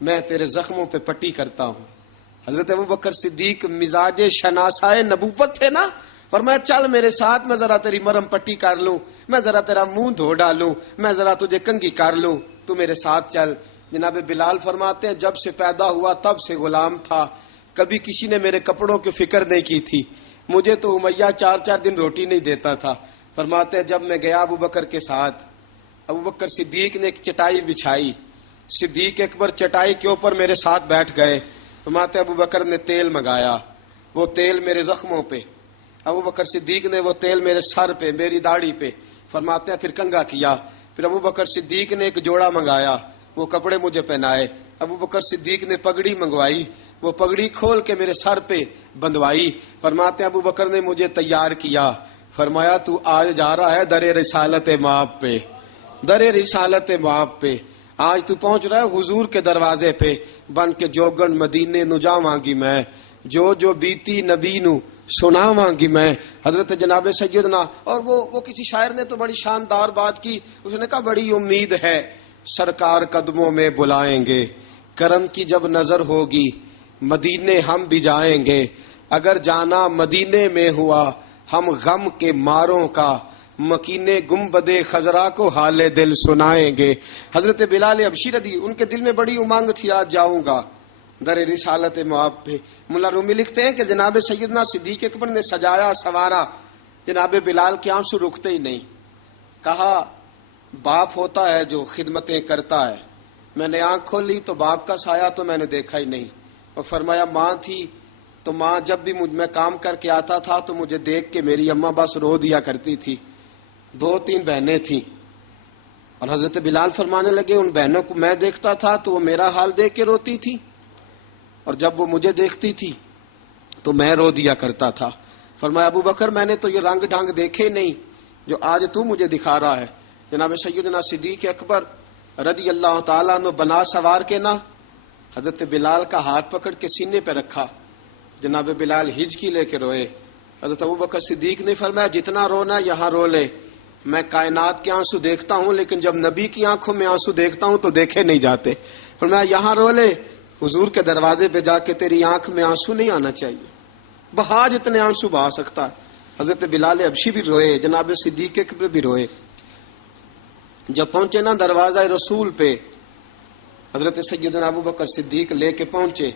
میں تیرے زخموں پہ پٹی کرتا ہوں۔ حضرت ابوبکر صدیق مزاج شناسائے نبوت تھے نا، فرمایا چل میرے ساتھ، میں ذرا تیری مرم پٹی کر لوں، میں ذرا تیرا منہ دھو ڈالوں، میں ذرا تجھے کنگھی کر لوں، تو میرے ساتھ چل۔ جناب بلال فرماتے ہیں جب سے پیدا ہوا تب سے غلام تھا، کبھی کسی نے میرے کپڑوں کی فکر نہیں کی تھی، مجھے تو امیہ 4 دن روٹی نہیں دیتا تھا۔ فرماتے ہیں جب میں گیا ابو بکر کے ساتھ، ابو بکر صدیق نے ایک چٹائی بچھائی، صدیق اکبر چٹائی کے اوپر میرے ساتھ بیٹھ گئے۔ فرماتے ابو بکر نے تیل منگایا، وہ تیل میرے زخموں پہ، ابو بکر صدیق نے وہ تیل میرے سر پہ، میری داڑھی پہ، فرماتے ہیں پھر کنگھا کیا، پھر ابو بکر صدیق نے ایک جوڑا منگایا، وہ کپڑے مجھے پہنائے، ابو بکر صدیق نے پگڑی منگوائی، وہ پگڑی کھول کے میرے سر پہ بندھوائی۔ فرماتے ہیں ابو بکر نے مجھے تیار کیا، فرمایا تو آج جا رہا ہے در رسالت مآب پہ، در رسالت مآب پہ، آج تو پہنچ رہا ہے حضور کے دروازے پہ، بن کے جوگن مدینے نو جاواں گی میں، جو بیتی نبی نو سناواں گی میں۔ حضرت جناب سیدنا، اور وہ کسی شاعر نے تو بڑی شاندار بات کی، اس نے کہا بڑی امید ہے سرکار قدموں میں بلائیں گے، کرم کی جب نظر ہوگی مدینے ہم بھی جائیں گے، اگر جانا مدینے میں ہوا ہم غم کے ماروں کا، مکینے گنبد خضرا کو حال دل سنائیں گے۔ حضرت بلال حبشی رضی، ان کے دل میں بڑی امنگ تھی آج جاؤں گا در رسالت مآب پہ۔ ملا رومی لکھتے ہیں کہ جناب سیدنا صدیق اکبر نے سجایا سوارا، جناب بلال کے آنسو رکتے ہی نہیں۔ کہا باپ ہوتا ہے جو خدمتیں کرتا ہے، میں نے آنکھ کھولی تو باپ کا سایہ تو میں نے دیکھا ہی نہیں، اور فرمایا ماں تھی تو ماں جب بھی میں کام کر کے آتا تھا تو مجھے دیکھ کے میری اماں بس رو دیا کرتی تھی۔ 2-3 بہنیں تھیں، اور حضرت بلال فرمانے لگے ان بہنوں کو میں دیکھتا تھا تو وہ میرا حال دیکھ کے روتی تھی، اور جب وہ مجھے دیکھتی تھی تو میں رو دیا کرتا تھا۔ فرمایا ابو بکر میں نے تو یہ رنگ ڈھنگ دیکھے نہیں جو آج تو مجھے دکھا رہا ہے۔ جناب سیدنا صدیق اکبر رضی اللہ تعالیٰ عنہ بنا سوار کے نا حضرت بلال کا ہاتھ پکڑ کے سینے پہ رکھا، جناب بلال ہجکی لے کے روئے۔ حضرت ابو بکر صدیق نے فرمایا جتنا رونا یہاں رو لے، میں کائنات کے آنسو دیکھتا ہوں لیکن جب نبی کی آنکھوں میں آنسو دیکھتا ہوں تو دیکھے نہیں جاتے۔ فرمایا یہاں رو لے، حضور کے دروازے پہ جا کے تیری آنکھ میں آنسو نہیں آنا چاہیے، بہا جتنے آنسو بہا سکتا ہے۔ حضرت بلال حبشی بھی روئے، جناب صدیق اکبر بھی روئے۔ جب پہنچے نا دروازہ رسول پہ، حضرت سیدنا ابو بکر صدیق لے کے پہنچے،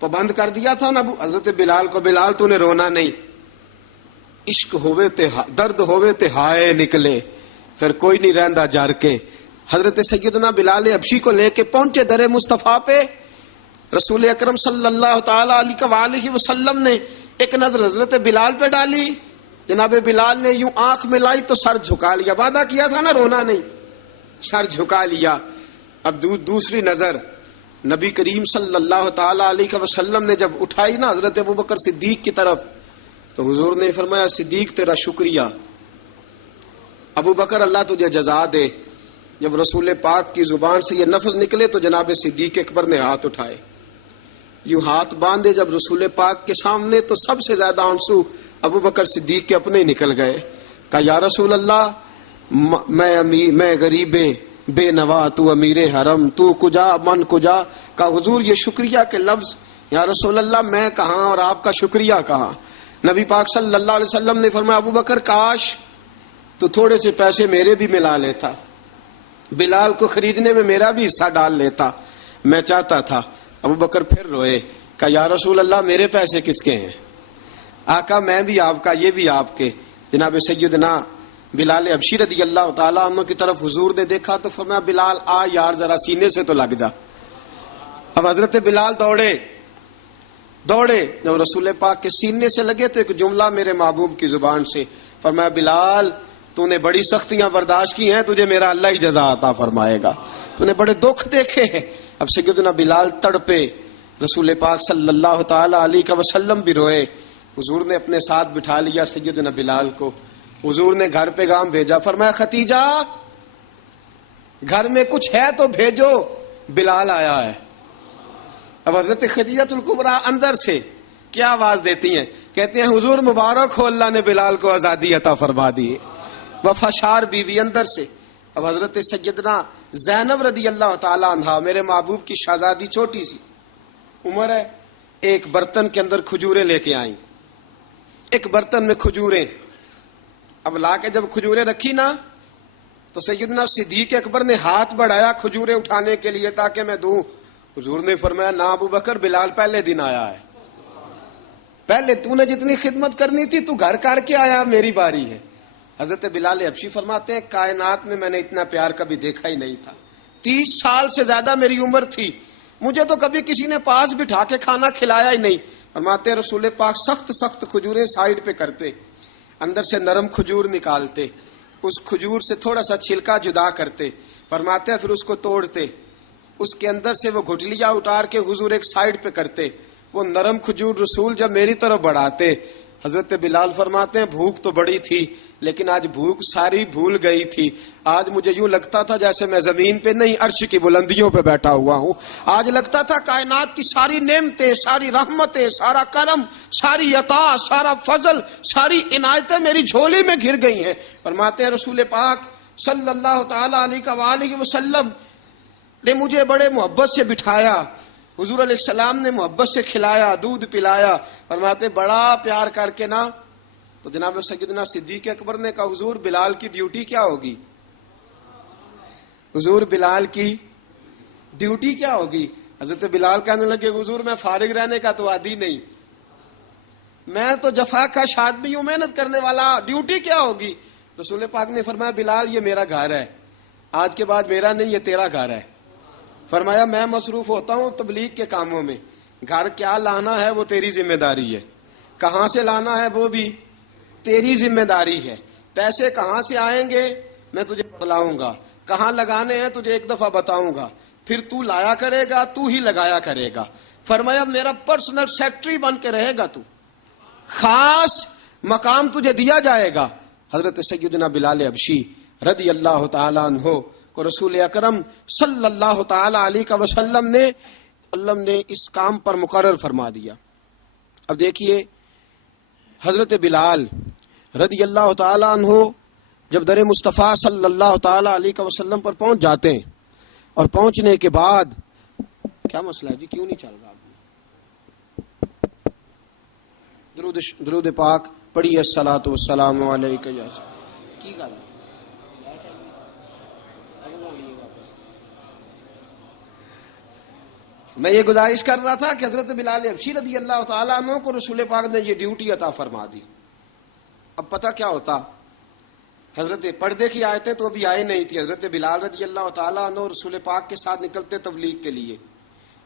پابند کر دیا تھا نا حضرت بلال کو، بلال تو نے رونا نہیں، عشق ہوئے تے درد ہوئے تے ہائے نکلے، پھر کوئی نہیں رہندا جار کے۔ حضرت سیدنا بلال حبشی کو لے کے پہنچے در مصطفیٰ پہ، رسول اکرم صلی اللہ تعالی علیہ وسلم نے ایک نظر حضرت بلال پہ ڈالی، جناب بلال نے یوں آنکھ ملائی تو سر جھکا لیا، وعدہ کیا تھا نا رونا نہیں، سر جھکا لیا۔ اب دوسری نظر نبی کریم صلی اللہ تعالی علیہ وسلم نے جب اٹھائی نا حضرت ابوبکر صدیق کی طرف، تو حضور نے فرمایا صدیق تیرا شکریہ، ابو بکر اللہ تجھے جزا دے۔ جب رسول پاک کی زبان سے یہ لفظ نکلے تو جناب صدیق اکبر نے ہاتھ اٹھائے، یوں ہاتھ باندھے جب رسول پاک کے سامنے، تو سب سے زیادہ آنسو ابو بکر صدیق کے اپنے نکل گئے۔ کہا یا رسول اللہ میں غریب بے نوا، تو امیر حرم، تو کجا من کجا۔ کہا حضور یہ شکریہ کے لفظ، یا رسول اللہ میں کہاں اور آپ کا شکریہ کہاں۔ نبی پاک صلی اللہ علیہ وسلم نے فرمایا ابو بکر کاش تو تھوڑے سے پیسے میرے بھی ملا لیتا، بلال کو خریدنے میں میرا بھی حصہ ڈال لیتا، میں چاہتا تھا۔ ابو بکر پھر روئے، کہا یا رسول اللہ میرے پیسے کس کے ہیں؟ آقا میں بھی آپ کا، یہ بھی آپ کے۔ جناب سیدنا بلال حبشی رضی اللہ تعالیٰ عنہ کی طرف حضور نے دیکھا تو فرمایا بلال آ یار ذرا سینے سے تو لگ جا۔ اب حضرت بلال دوڑے، جب رسول پاک کے سینے سے لگے تو ایک جملہ میرے محبوب کی زبان سے، فرمایا بلال تو نے بڑی سختیاں برداشت کی ہیں، تجھے میرا اللہ ہی جزا عطا فرمائے گا، تو نے بڑے دکھ دیکھے ہیں۔ اب سیدنا بلال تڑپے، رسول پاک صلی اللہ تعالی علیہ وسلم بھی روئے۔ حضور نے اپنے ساتھ بٹھا لیا سیدنا بلال کو، حضور نے گھر پیغام بھیجا، فرمایا ختیجہ گھر میں کچھ ہے تو بھیجو، بلال آیا ہے۔ اب حضرت خدیجہ الکبریٰ اندر سے کیا آواز دیتی ہیں، کہتے ہیں حضور مبارک ہو، اللہ نے بلال کو آزادی عطا فرما دی۔ وفاشار بیوی اندر سے۔ اب حضرت سیدنا زینب رضی اللہ تعالی عنہا، میرے محبوب کی شہزادی، چھوٹی سی عمر ہے، ایک برتن کے اندر کھجوریں لے کے آئیں، ایک برتن میں کھجوریں۔ اب لا کے جب کھجوریں رکھی نا تو سیدنا صدیق اکبر نے ہاتھ بڑھایا کھجوریں اٹھانے کے لیے تاکہ میں دوں۔ حضور نے فرمایا نہ ابو بکر، بلال پہلے دن آیا ہے، پہلے تو نے جتنی خدمت کرنی تھی تو گھر کر کے آیا، میری باری ہے۔ حضرت بلال حبشی فرماتے ہیں کائنات میں میں نے اتنا پیار کبھی دیکھا ہی نہیں تھا۔ 30 سال سے زیادہ میری عمر تھی، مجھے تو کبھی کسی نے پاس بٹھا کے کھانا کھلایا ہی نہیں۔ فرماتے رسول پاک سخت سخت کھجوریں سائڈ پہ کرتے، اندر سے نرم کھجور نکالتے، اس کھجور سے تھوڑا سا چھلکا جدا کرتے، فرماتے پھر اس کو توڑتے، اس کے اندر سے وہ گھٹلیاں اتار کے حضور ایک سائڈ پہ کرتے، وہ نرم کھجور رسول جب میری طرف بڑھاتے، حضرت بلال فرماتے ہیں بھوک تو بڑی تھی لیکن آج بھوک ساری بھول گئی تھی۔ آج مجھے یوں لگتا تھا جیسے میں زمین پہ نہیں عرش کی بلندیوں پہ بیٹھا ہوا ہوں۔ آج لگتا تھا کائنات کی ساری نعمتیں، ساری رحمتیں، سارا کرم، ساری عطا، سارا فضل، ساری عنایتیں میری جھولی میں گر گئی ہیں۔ فرماتے ہیں رسول پاک صلی اللہ تعالی علیہ وآلہ وسلم نے مجھے بڑے محبت سے بٹھایا، حضور علیہ السلام نے محبت سے کھلایا، دودھ پلایا۔ فرماتے بڑا پیار کر کے نا، تو جناب سیدنا صدیق اکبر نے کہا حضور بلال کی ڈیوٹی کیا ہوگی؟ حضور بلال کی ڈیوٹی کیا ہوگی؟ حضرت بلال کہنے لگے حضور میں فارغ رہنے کا تو عادی نہیں، میں تو جفا کش آدمی ہوں، محنت کرنے والا، ڈیوٹی کیا ہوگی؟ رسول پاک نے فرمایا بلال یہ میرا گھر ہے، آج کے بعد میرا نہیں، یہ تیرا گھر ہے۔ فرمایا میں مصروف ہوتا ہوں تبلیغ کے کاموں میں، گھر کیا لانا ہے وہ تیری ذمہ داری ہے، کہاں سے لانا ہے وہ بھی تیری ذمہ داری ہے، پیسے کہاں سے آئیں گے میں تجھے بتلاؤں گا، کہاں لگانے ہیں تجھے ایک دفعہ بتاؤں گا، پھر تو لایا کرے گا، تو ہی لگایا کرے گا۔ فرمایا میرا پرسنل سیکٹری بن کے رہے گا، تو خاص مقام تجھے دیا جائے گا۔ حضرت سیدنا بلال حبشی رضی اللہ تعالی عنہ کو رسول اکرم صلی اللہ تعالی علیہ وسلم نے اس کام پر مقرر فرما دیا۔ اب دیکھیے حضرت بلال رضی اللہ تعالی عنہ جب در مصطفیٰ صلی اللہ تعالی علیہ وسلم پر پہنچ جاتے ہیں، اور پہنچنے کے بعد کیا مسئلہ ہے جی، کیوں نہیں چل رہا؟ درود پاک پڑھیے الصلاۃ والسلام علیک یا کی گل میں یہ گزارش کر رہا تھا کہ حضرت بلال حبشی رضی اللہ تعالیٰ عنہ کو رسول پاک نے یہ ڈیوٹی عطا فرما دی۔ اب پتہ کیا ہوتا، حضرت پردے کی آیتیں تو ابھی آئی نہیں تھی، حضرت بلال رضی اللہ تعالیٰ عنہ رسول پاک کے ساتھ نکلتے تبلیغ کے لیے،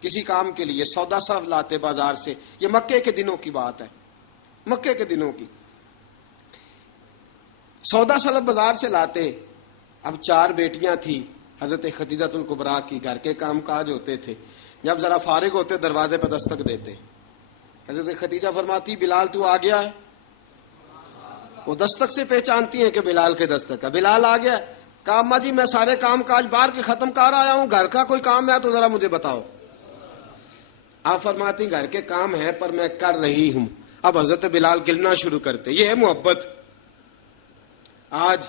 کسی کام کے لیے، سودا صرف لاتے بازار سے، یہ مکے کے دنوں کی بات ہے، مکے کے دنوں کی سودا صرف بازار سے لاتے۔ اب 4 بیٹیاں تھیں حضرت خدیجہ الکبریٰ کی، گھر کے کام کاج ہوتے تھے، جب ذرا فارغ ہوتے دروازے پہ دستک دیتے، حضرت خدیجہ فرماتی بلال تو آ گیا ہے، وہ دستک سے پہچانتی ہیں کہ بلال کے دستک ہے، بلال آ گیا۔ کہا اماں جی میں سارے کام کاج باہر کے ختم کر آیا ہوں، گھر کا کوئی کام ہے تو ذرا مجھے بتاؤ۔ آپ فرماتی گھر کے کام ہیں پر میں کر رہی ہوں۔ اب حضرت بلال گلنا شروع کرتے، یہ ہے محبت۔ آج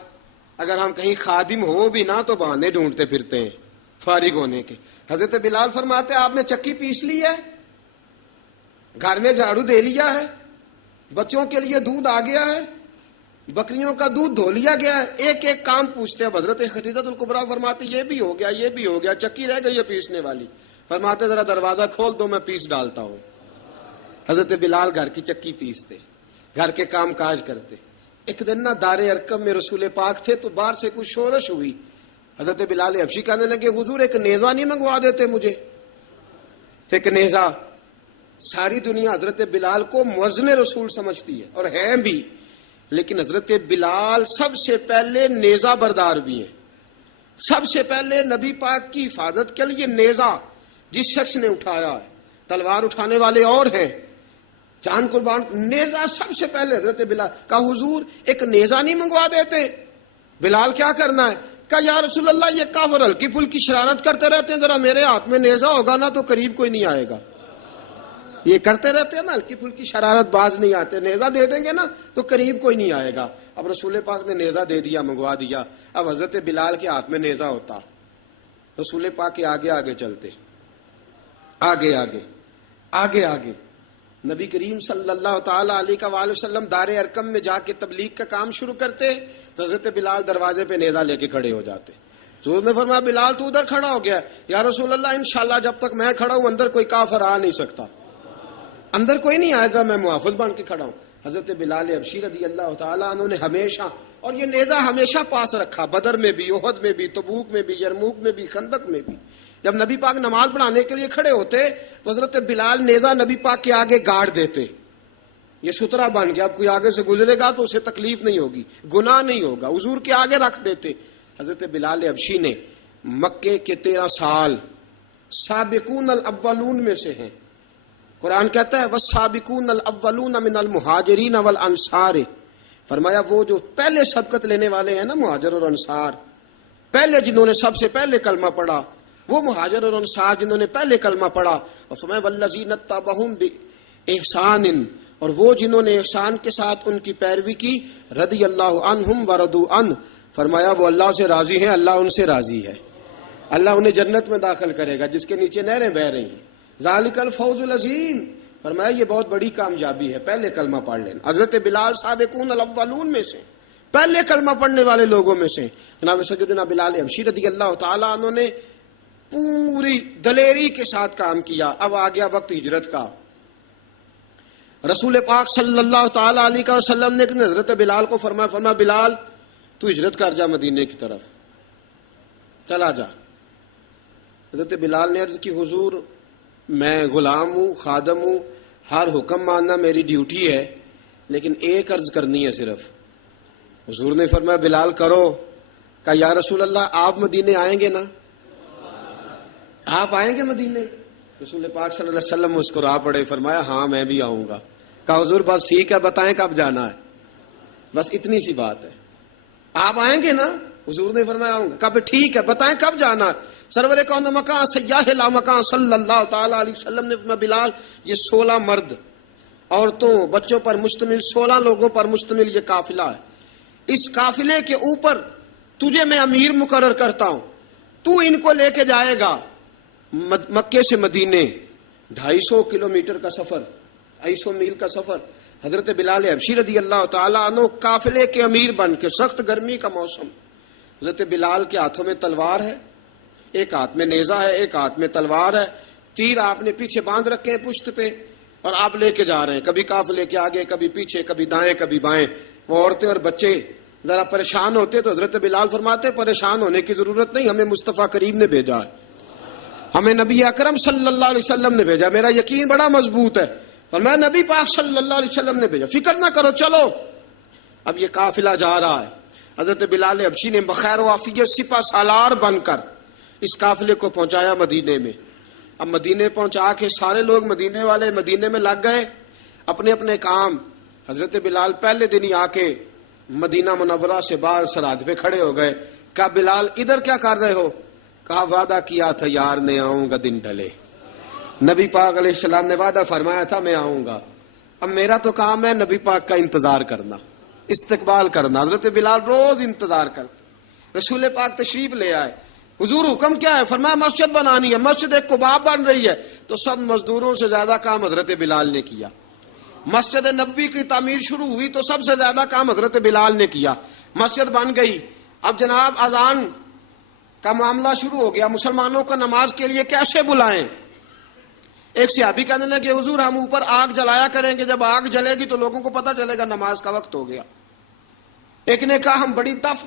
اگر ہم کہیں خادم ہو بھی نہ تو بہانے ڈھونڈتے پھرتے ہیں فارغ ہونے کے۔ حضرت بلال فرماتے آپ نے چکی پیس لی ہے، گھر میں جھاڑو دے لیا ہے، بچوں کے لیے دودھ آ گیا ہے، بکریوں کا دودھ دھو لیا گیا ہے، ایک ایک کام پوچھتے ہیں۔ حضرت خدیجہ الکبریٰ فرماتے یہ بھی ہو گیا، یہ بھی ہو گیا، چکی رہ گئی ہے پیسنے والی۔ فرماتے ذرا دروازہ کھول دو میں پیس ڈالتا ہوں۔ حضرت بلال گھر کی چکی پیستے، گھر کے کام کاج کرتے۔ ایک دن نہ دار ارقم میں رسول پاک تھے تو باہر سے کچھ شورش ہوئی، حضرت بلال حبشی کہنے لگے حضور ایک نیزہ نہیں منگوا دیتے مجھے؟ ایک نیزہ۔ ساری دنیا حضرت بلال کو مؤذن رسول سمجھتی ہے اور ہے بھی، لیکن حضرت بلال سب سے پہلے نیزہ بردار بھی ہیں۔ سب سے پہلے نبی پاک کی حفاظت کے لیے نیزہ جس شخص نے اٹھایا ہے، تلوار اٹھانے والے اور ہیں، جان قربان، نیزہ سب سے پہلے حضرت بلال۔ کہا حضور ایک نیزہ نہیں منگوا دیتے؟ بلال کیا کرنا ہے؟ کہا یا رسول اللہ یہ کافر ہلکی پھلکی شرارت کرتے رہتے ہیں، ذرا میرے ہاتھ میں نیزہ ہوگا نا تو قریب کوئی نہیں آئے گا۔ یہ کرتے رہتے ہیں نا ہلکی پھلکی شرارت، باز نہیں آتے، نیزہ دے دیں گے نا تو قریب کوئی نہیں آئے گا۔ اب رسول پاک نے نیزہ دے دیا، منگوا دیا۔ اب حضرت بلال کے ہاتھ میں نیزہ ہوتا، رسول پاک کے آگے آگے چلتے، آگے آگے آگے آگے نبی کریم صلی اللہ تعالی علیہ وآلہ وسلم دار ارقم میں جا کے تبلیغ کا کام شروع کرتے تو حضرت بلال دروازے پہ نیزہ لے کے کھڑے ہو جاتے۔ حضور نے فرمایا بلال تو ادھر کھڑا ہو گیا، یا رسول اللہ انشاءاللہ جب تک میں کھڑا ہوں اندر کوئی کافر آ نہیں سکتا، اندر کوئی نہیں آئے گا، میں محافظ بن کے کھڑا ہوں. حضرت بلال حبشی رضی اللہ تعالیٰ عنہ نے ہمیشہ، اور یہ نیزہ ہمیشہ پاس رکھا، بدر میں بھی، احد میں بھی، تبوک میں بھی، یرموک میں بھی، خندق میں بھی. جب نبی پاک نماز پڑھانے کے لیے کھڑے ہوتے تو حضرت بلال نیزہ نبی پاک کے آگے گاڑ دیتے. یہ سترا بن گیا، اب کوئی آگے سے گزرے گا تو اسے تکلیف نہیں ہوگی، گناہ نہیں ہوگا، حضور کے آگے رکھ دیتے. حضرت بلال حبشی نے مکے کے 13 سال سابقون الاولون میں سے ہیں. قرآن کہتا ہے والسابقون الاولون من المہاجرین والانصار، فرمایا وہ جو پہلے سبقت لینے والے ہیں نا، مہاجر اور انصار، پہلے جنہوں نے سب سے پہلے کلمہ پڑھا، وہ مہاجر اور انصار جنہوں نے پہلے کلمہ پڑھا. اور فرمایا والذین اتبعوہم باحسان، اور وہ جنہوں نے احسان کے ساتھ ان کی پیروی کی، رضی اللہ عنہم ورضوا عنہ، فرمایا وہ اللہ سے راضی ہیں، اللہ ان سے راضی ہے، اللہ انہیں جنت میں داخل کرے گا جس کے نیچے نہریں بہہ رہی ہیں. ذالک الفوز العظیم، فرمایا یہ بہت بڑی کامیابی ہے پہلے کلمہ پڑھ لینا. حضرت بلال سابقون الاولون میں سے، پہلے کلمہ پڑھنے والے لوگوں میں سے. جناب سیدنا بلال حبشی رضی اللہ تعالیٰ عنہ نے پوری دلیری کے ساتھ کام کیا. اب آ گیا وقت ہجرت کا. رسول پاک صلی اللہ تعالیٰ علیہ وسلم نے حضرت بلال کو فرمایا بلال تو ہجرت کر جا مدینے کی طرف، چلا جا. حضرت بلال نے عرض کی حضور میں غلام ہوں، خادم ہوں، ہر حکم ماننا میری ڈیوٹی ہے، لیکن ایک عرض کرنی ہے صرف. حضور نے فرمایا بلال کرو. کہا یا رسول اللہ آپ مدینے آئیں گے نا؟ آپ آئیں گے مدینے؟ رسول پاک صلی اللہ علیہ وسلم مسکرا پڑے، فرمایا ہاں میں بھی آؤں گا. کہا حضور بس ٹھیک ہے، بتائیں کب جانا ہے، بس اتنی سی بات ہے. آپ آئیں گے نا؟ حضور نے فرمایا آؤں گا. کہا ٹھیک ہے بتائیں کب جانا ہے. سرور کون مکان سیاح لا مکان صلی اللہ تعالی علیہ وسلم نے فرمایا بلال یہ 16 مرد، عورتوں، بچوں پر مشتمل 16 لوگوں پر مشتمل یہ قافلہ ہے. اس قافلے کے اوپر تجھے میں امیر مقرر کرتا ہوں، تو ان کو لے کے جائے گا مکے سے مدینے، 250 کلومیٹر کا سفر، 250 میل کا سفر. حضرت بلال حبشی رضی اللہ تعالیٰ عنہ قافلے کے امیر بن کے، سخت گرمی کا موسم، حضرت بلال کے ہاتھوں میں تلوار ہے، ایک ہاتھ میں نیزہ ہے، ایک ہاتھ میں تلوار ہے، تیر آپ نے پیچھے باندھ رکھے ہیں پشت پہ، اور آپ لے کے جا رہے ہیں، کبھی قافلے کے آگے، کبھی پیچھے، کبھی دائیں کبھی بائیں. وہ عورتیں اور بچے ذرا پریشان ہوتے تو حضرت بلال فرماتے پریشان ہونے کی ضرورت نہیں، ہمیں مصطفیٰ کریم نے بھیجا ہے، ہمیں نبی اکرم صلی اللہ علیہ وسلم نے بھیجا، میرا یقین بڑا مضبوط ہے، اور میں نبی پاک صلی اللہ علیہ وسلم نے بھیجا، فکر نہ کرو چلو. اب یہ قافلہ جا رہا ہے. حضرت بلال حبشی نے بخیر و عافیت سپہ سالار بن کر اس قافلے کو پہنچایا مدینے میں. اب مدینے پہنچا کے سارے لوگ مدینے والے مدینے میں لگ گئے اپنے اپنے کام. حضرت بلال پہلے دن ہی آ کے مدینہ منورہ سے باہر سرحد پہ کھڑے ہو گئے. کہا بلال ادھر کیا کر رہے ہو؟ کہا وعدہ کیا تھا یار نے آؤں گا دن ڈھلے، نبی پاک علیہ السلام نے وعدہ فرمایا تھا میں آؤں گا. اب میرا تو کام ہے نبی پاک کا انتظار کرنا، استقبال کرنا. حضرت بلال روز انتظار کرتے. رسول پاک تشریف لے آئے. حضور حکم کیا ہے؟ فرمایا مسجد بنانی ہے. مسجد ایک قباء بن رہی ہے. تو سب مزدوروں سے زیادہ کام حضرت بلال نے کیا. مسجد نبوی کی تعمیر شروع ہوئی تو سب سے زیادہ کام حضرت بلال نے کیا. مسجد بن گئی. اب جناب اذان کا معاملہ شروع ہو گیا، مسلمانوں کو نماز کے لیے کیسے بلائیں؟ ایک صحابی کہنے لگے حضور ہم اوپر آگ جلایا کریں گے، جب آگ جلے گی تو لوگوں کو پتہ چلے گا نماز کا وقت ہو گیا. ایک نے کہا ہم بڑی دف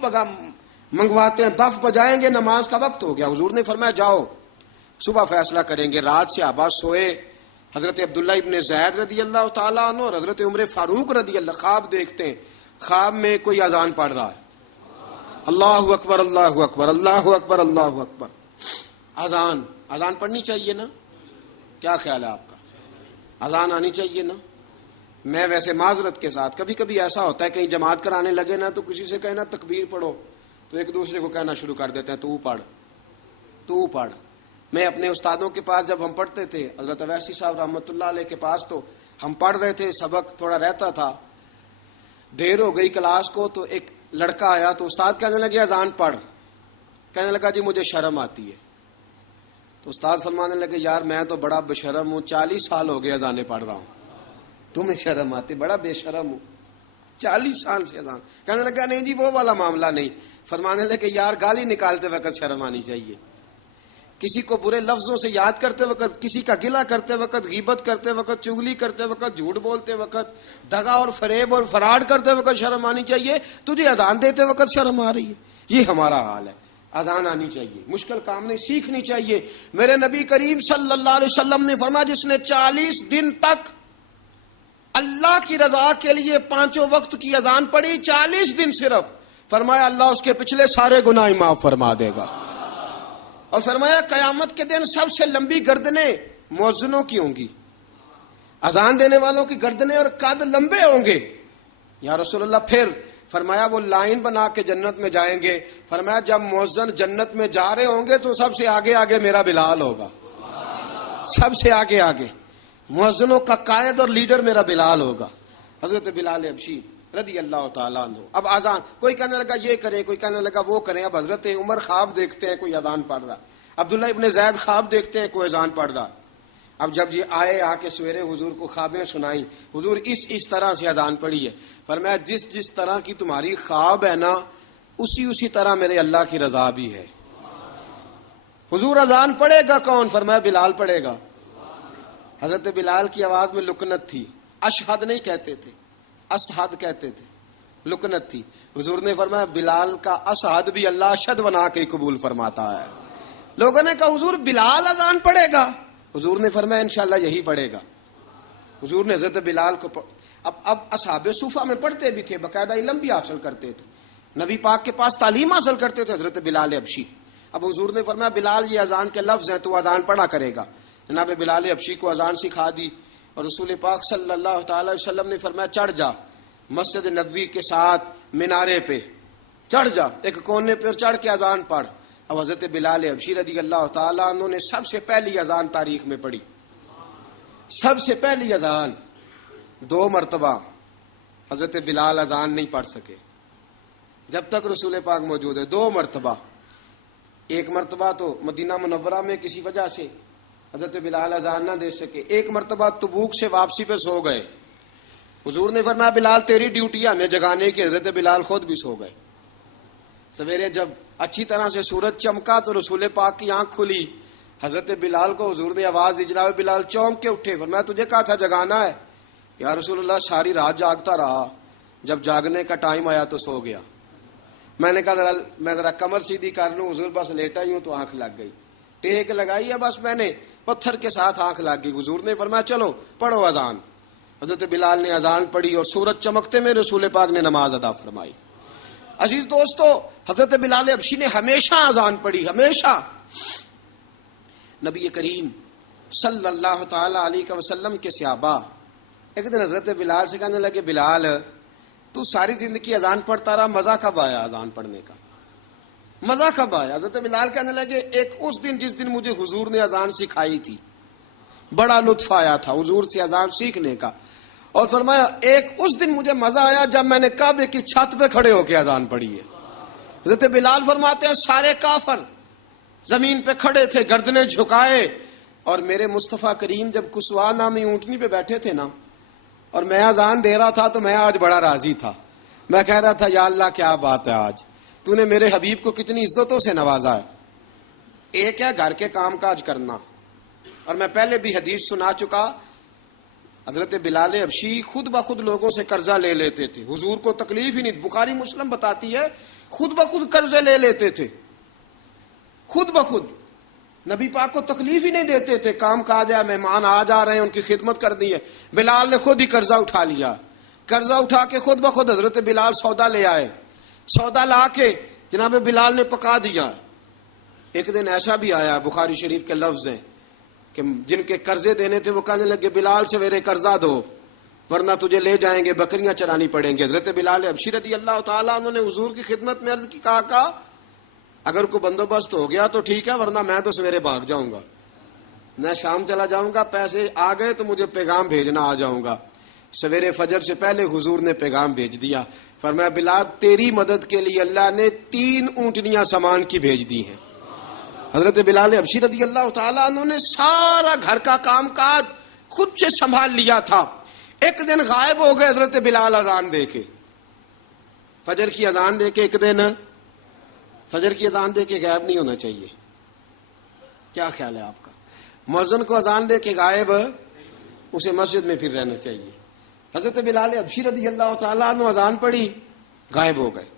منگواتے ہیں، دف بجائیں گے، نماز کا وقت ہو گیا. حضور نے فرمایا جاؤ صبح فیصلہ کریں گے. رات سے صحابہ سوئے. حضرت عبداللہ ابن زید رضی اللہ تعالیٰ عنہ اور حضرت عمر فاروق رضی اللہ خواب دیکھتے ہیں. خواب میں کوئی اذان پڑھ رہا ہے، اللہ اکبر اللہ اکبر اللہ اکبر اللہ اکبر. اذان پڑھنی چاہیے نا؟ کیا خیال ہے آپ کا؟ اذان آنی چاہیے نا؟ میں ویسے معذرت کے ساتھ کبھی کبھی ایسا ہوتا ہے کہیں جماعت کرانے لگے نا تو کسی سے کہنا تکبیر پڑھو تو ایک دوسرے کو کہنا شروع کر دیتے ہیں تو پڑھ. میں اپنے استادوں کے پاس جب ہم پڑھتے تھے، حضرت اویسی صاحب رحمۃ اللہ علیہ کے پاس، تو ہم پڑھ رہے تھے، سبق تھوڑا رہتا تھا، دیر ہو گئی کلاس کو تو ایک لڑکا آیا تو استاد کہنے لگے اذان پڑھ. کہنے لگا جی مجھے شرم آتی ہے. تو استاد فرمانے لگے یار میں تو بڑا بے شرم ہوں، 40 سال ہو گئے اذانیں پڑھ رہا ہوں، تمہیں شرم آتی؟ بڑا بے شرم ہوں، 40 سال سے اذان. کہنے لگا نہیں جی وہ والا معاملہ نہیں. فرمانے لگے یار گالی نکالتے وقت شرم آنی چاہیے. کسی کو برے لفظوں سے یاد کرتے وقت، کسی کا گلہ کرتے وقت، غیبت کرتے وقت، چغلی کرتے وقت، جھوٹ بولتے وقت، دغا اور فریب اور فراڈ کرتے وقت شرم آنی چاہیے. تجھے اذان دیتے وقت شرم آ رہی ہے. یہ ہمارا حال ہے. اذان آنی چاہیے، مشکل کام نہیں، سیکھنی چاہیے. میرے نبی کریم صلی اللہ علیہ وسلم نے فرمایا جس نے 40 دن تک اللہ کی رضا کے لیے 5 وقت کی اذان پڑھی، 40 دن صرف، فرمایا اللہ اس کے پچھلے سارے گناہ معاف فرما دے گا. اور فرمایا قیامت کے دن سب سے لمبی گردنیں مؤذنوں کی ہوں گی، اذان دینے والوں کی گردنیں اور قد لمبے ہوں گے. یا رسول اللہ پھر؟ فرمایا وہ لائن بنا کے جنت میں جائیں گے. فرمایا جب مؤذن جنت میں جا رہے ہوں گے تو سب سے آگے آگے میرا بلال ہوگا، سب سے آگے آگے مؤذنوں کا قائد اور لیڈر میرا بلال ہوگا، حضرت بلال حبشی رضی اللہ تعالیٰ عنہ. اب اذان کوئی کہنے لگا یہ کریں، کوئی کہنے لگا وہ کریں. اب حضرت عمر خواب دیکھتے ہیں کوئی اذان پڑھ رہا، عبداللہ ابن زید خواب دیکھتے ہیں کوئی اذان پڑھ رہا. اب جب یہ آئے آ کے سویرے حضور کو خوابیں سنائیں، حضور اس طرح سے اذان پڑھی ہے. فرمایا جس طرح کی تمہاری خواب ہے نا، اسی طرح میرے اللہ کی رضا بھی ہے. حضور اذان پڑھے گا کون؟ فرمایا بلال پڑھے گا. حضرت بلال کی آواز میں لکنت تھی، اشہد نہیں کہتے تھے، اشہد کہتے تھے، لکنت تھی. حضور نے فرمایا بلال کا اشہد بھی اللہ اشہد بنا کے قبول فرماتا ہے. لوگوں نے کہا حضور بلال اذان پڑھے گا؟ حضور نے فرمایا انشاءاللہ یہی پڑھے گا. حضور نے حضرت بلال کو اب اصحاب صوفہ میں پڑھتے بھی تھے، باقاعدہ علم بھی حاصل کرتے تھے، نبی پاک کے پاس تعلیم حاصل کرتے تھے حضرت بلال حبشی. اب حضور نے فرمایا بلال یہ اذان کے لفظ ہیں تو اذان پڑھا کرے گا. جناب بلال حبشی کو اذان سکھا دی اور رسول پاک صلی اللہ تعالی وسلم نے فرمایا چڑھ جا مسجد نبوی کے ساتھ مینارے پہ، چڑھ جا ایک کونے پہ اور چڑھ کے اذان پڑھ. اب حضرت بلال حبشی رضی اللہ تعالیٰ عنہ نے سب سے پہلی اذان تاریخ میں پڑھی، سب سے پہلی اذان. 2 مرتبہ حضرت بلال اذان نہیں پڑھ سکے جب تک رسول پاک موجود ہے. 2 مرتبہ، ایک مرتبہ تو مدینہ منورہ میں کسی وجہ سے حضرت بلال اذان نہ دے سکے، ایک مرتبہ تبوک سے واپسی پہ سو گئے. حضور نے فرمایا بلال تیری ڈیوٹی ہے ہمیں جگانے کی. حضرت بلال خود بھی سو گئے. سویرے جب اچھی طرح سے سورج چمکا تو رسول پاک کی آنکھ کھلی. حضرت بلال کو حضور نے آواز دی، جناب بلال چونک کے اٹھے. فرمایا تجھے کہا تھا جگانا ہے. یا رسول اللہ ساری رات جاگتا رہا، جب جاگنے کا ٹائم آیا تو سو گیا. میں نے کہا میں ذرا کمر سیدھی کر لوں. حضور بس لیٹا ہی ہوں تو آنکھ لگ گئی، ٹیک لگائی ہے بس میں نے، پتھر کے ساتھ آنکھ لگ گئی. حضور نے فرمایا چلو پڑھو اذان. حضرت بلال نے اذان پڑھی اور سورج چمکتے میں رسول پاک نے نماز ادا فرمائی. عزیز دوستو حضرت بلال حبشی نے ہمیشہ اذان پڑھی، ہمیشہ. نبی کریم صلی اللہ تعالی علیہ وسلم کے صحابہ ایک دن حضرت بلال سے کہنے لگے بلال تو ساری زندگی اذان پڑھتا رہا، مزہ کب آیا اذان پڑھنے کا، مزہ کب آیا؟ حضرت بلال کہنے لگے ایک اس دن جس دن مجھے حضور نے اذان سکھائی تھی، بڑا لطف آیا تھا حضور سے اذان سیکھنے کا. اور فرمایا ایک اس دن مجھے مزہ آیا جب میں نے کعبے کی چھت پہ کھڑے ہو کے اذان پڑھی ہے. حضرت بلال فرماتے ہیں سارے کافر زمین پہ کھڑے تھے گردنیں جھکائے، اور میرے مصطفیٰ کریم جب کسوا نامی اونٹنی پہ بیٹھے تھے نا اور میں اذان دے رہا تھا تو میں آج بڑا راضی تھا. میں کہہ رہا تھا یا اللہ کیا بات ہے، آج تو نے میرے حبیب کو کتنی عزتوں سے نوازا ہے. ایک ہے گھر کے کام کاج کرنا، اور میں پہلے بھی حدیث سنا چکا، حضرت بلال حبشی خود بخود لوگوں سے قرضہ لے لیتے تھے، حضور کو تکلیف ہی نہیں. بخاری مسلم بتاتی ہے خود بخود قرضے لے لیتے تھے، خود بخود نبی پاک کو تکلیف ہی نہیں دیتے تھے. کام کاج ہے، مہمان آ جا رہے ہیں، ان کی خدمت کرنی ہے. بلال نے خود ہی قرضہ اٹھا لیا، قرضہ اٹھا کے خود بخود حضرت بلال سودا لے آئے، سودا لا کے جناب بلال نے پکا دیا. ایک دن ایسا بھی آیا بخاری شریف کے لفظ ہیں کہ جن کے قرضے دینے تھے وہ کہنے لگے بلال سویرے قرضہ دو ورنہ تجھے لے جائیں گے، بکریاں چرانی پڑیں گے. حضرت بلال حبشی رضی اللہ تعالیٰ عنہ نے حضور کی خدمت میں عرض کی، کہا اگر کوئی بندوبست ہو گیا تو ٹھیک ہے ورنہ میں تو سویرے بھاگ جاؤں گا، میں شام چلا جاؤں گا، پیسے آ گئے تو مجھے پیغام بھیجنا آ جاؤں گا. سویرے فجر سے پہلے حضور نے پیغام بھیج دیا. فرمایا بلال تیری مدد کے لیے اللہ نے 3 اونٹنیاں سامان کی بھیج دی ہیں. حضرت بلال حبشی رضی اللہ تعالیٰ عنہ نے سارا گھر کا کام کاج خود سے سنبھال لیا تھا. ایک دن غائب ہو گئے حضرت بلال اذان دے کے، فجر کی اذان دے کے. ایک دن فجر کی اذان دے کے غائب نہیں ہونا چاہیے. کیا خیال ہے آپ کا؟ مؤذن کو اذان دے کے غائب اسے مسجد میں پھر رہنا چاہیے. حضرت بلال حبشی رضی اللہ تعالیٰ عنہ اذان پڑھی, غائب ہو گئے.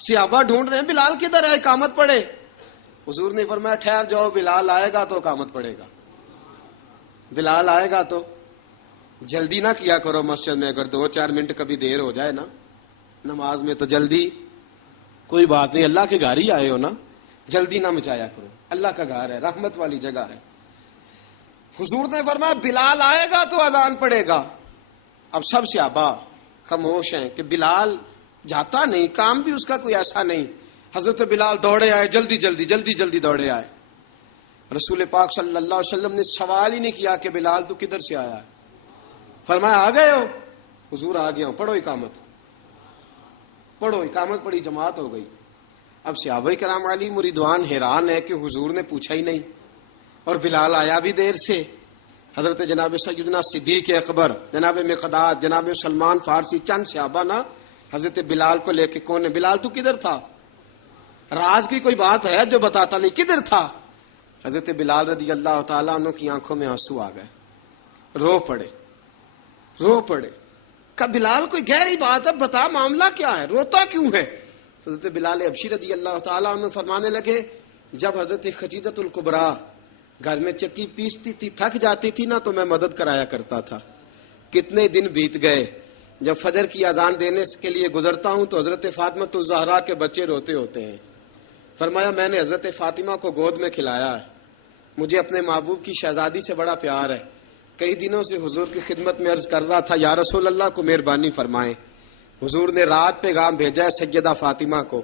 صحابہ ڈھونڈ رہے ہیں بلال کدھر ہے, اقامت پڑھے. حضور نے فرمایا ٹھہر جاؤ, بلال آئے گا تو اقامت پڑھے گا. بلال آئے گا تو جلدی نہ کیا کرو مسجد میں, اگر 2-4 منٹ کبھی دیر ہو جائے نا نماز میں تو جلدی کوئی بات نہیں, اللہ کے گھر ہی آئے ہو نا, جلدی نہ مچایا کرو, اللہ کا گھر ہے, رحمت والی جگہ ہے. حضور نے فرمایا بلال آئے گا تو اذان پڑے گا. اب سب صحابہ خاموش ہیں کہ بلال جاتا نہیں, کام بھی اس کا کوئی ایسا نہیں. حضرت بلال دوڑے آئے, جلدی جلدی جلدی جلدی دوڑے آئے. رسول پاک صلی اللہ علیہ وسلم نے سوال ہی نہیں کیا کہ بلال تو کدھر سے آیا ہے, فرمایا آ گئے ہو. حضور آ گیا ہوں, پڑھو اقامت, پڑھو اقامت پڑھی, جماعت ہو گئی. اب صحابہ کرام علی مریدوان حیران ہے کہ حضور نے پوچھا ہی نہیں اور بلال آیا بھی دیر سے. حضرت جناب سیدنا صدیق اکبر, جناب مقداد, جناب سلمان فارسی, چند صحابہ نا حضرت بلال کو لے کے کون ہے, بلال تو کدھر تھا, راز کی کوئی بات ہے جو بتاتا نہیں, کدھر تھا. حضرت بلال رضی اللہ تعالیٰ عنہ کی آنکھوں میں آنسو آ گئے, رو پڑے, رو پڑے. کہ بلال کوئی گہری بات ہے, بتا معاملہ کیا ہے, روتا کیوں ہے. حضرت بلال حبشی رضی اللہ تعالیٰ عنہ فرمانے لگے جب حضرت خدیجۃ الکبریٰ گھر میں چکی پیستی تھی, تھک جاتی تھی نا تو میں مدد کرایا کرتا تھا. کتنے دن بیت گئے, جب فجر کی اذان دینے کے لیے گزرتا ہوں تو حضرت فاطمہ الزہرا کے بچے روتے ہوتے ہیں. فرمایا میں نے حضرت فاطمہ کو گود میں کھلایا ہے, مجھے اپنے محبوب کی شہزادی سے بڑا پیار ہے. کئی دنوں سے حضور کی خدمت میں عرض کر رہا تھا یا رسول اللہ کو مہربانی فرمائیں. حضور نے رات پیغام بھیجا ہے سیدہ فاطمہ کو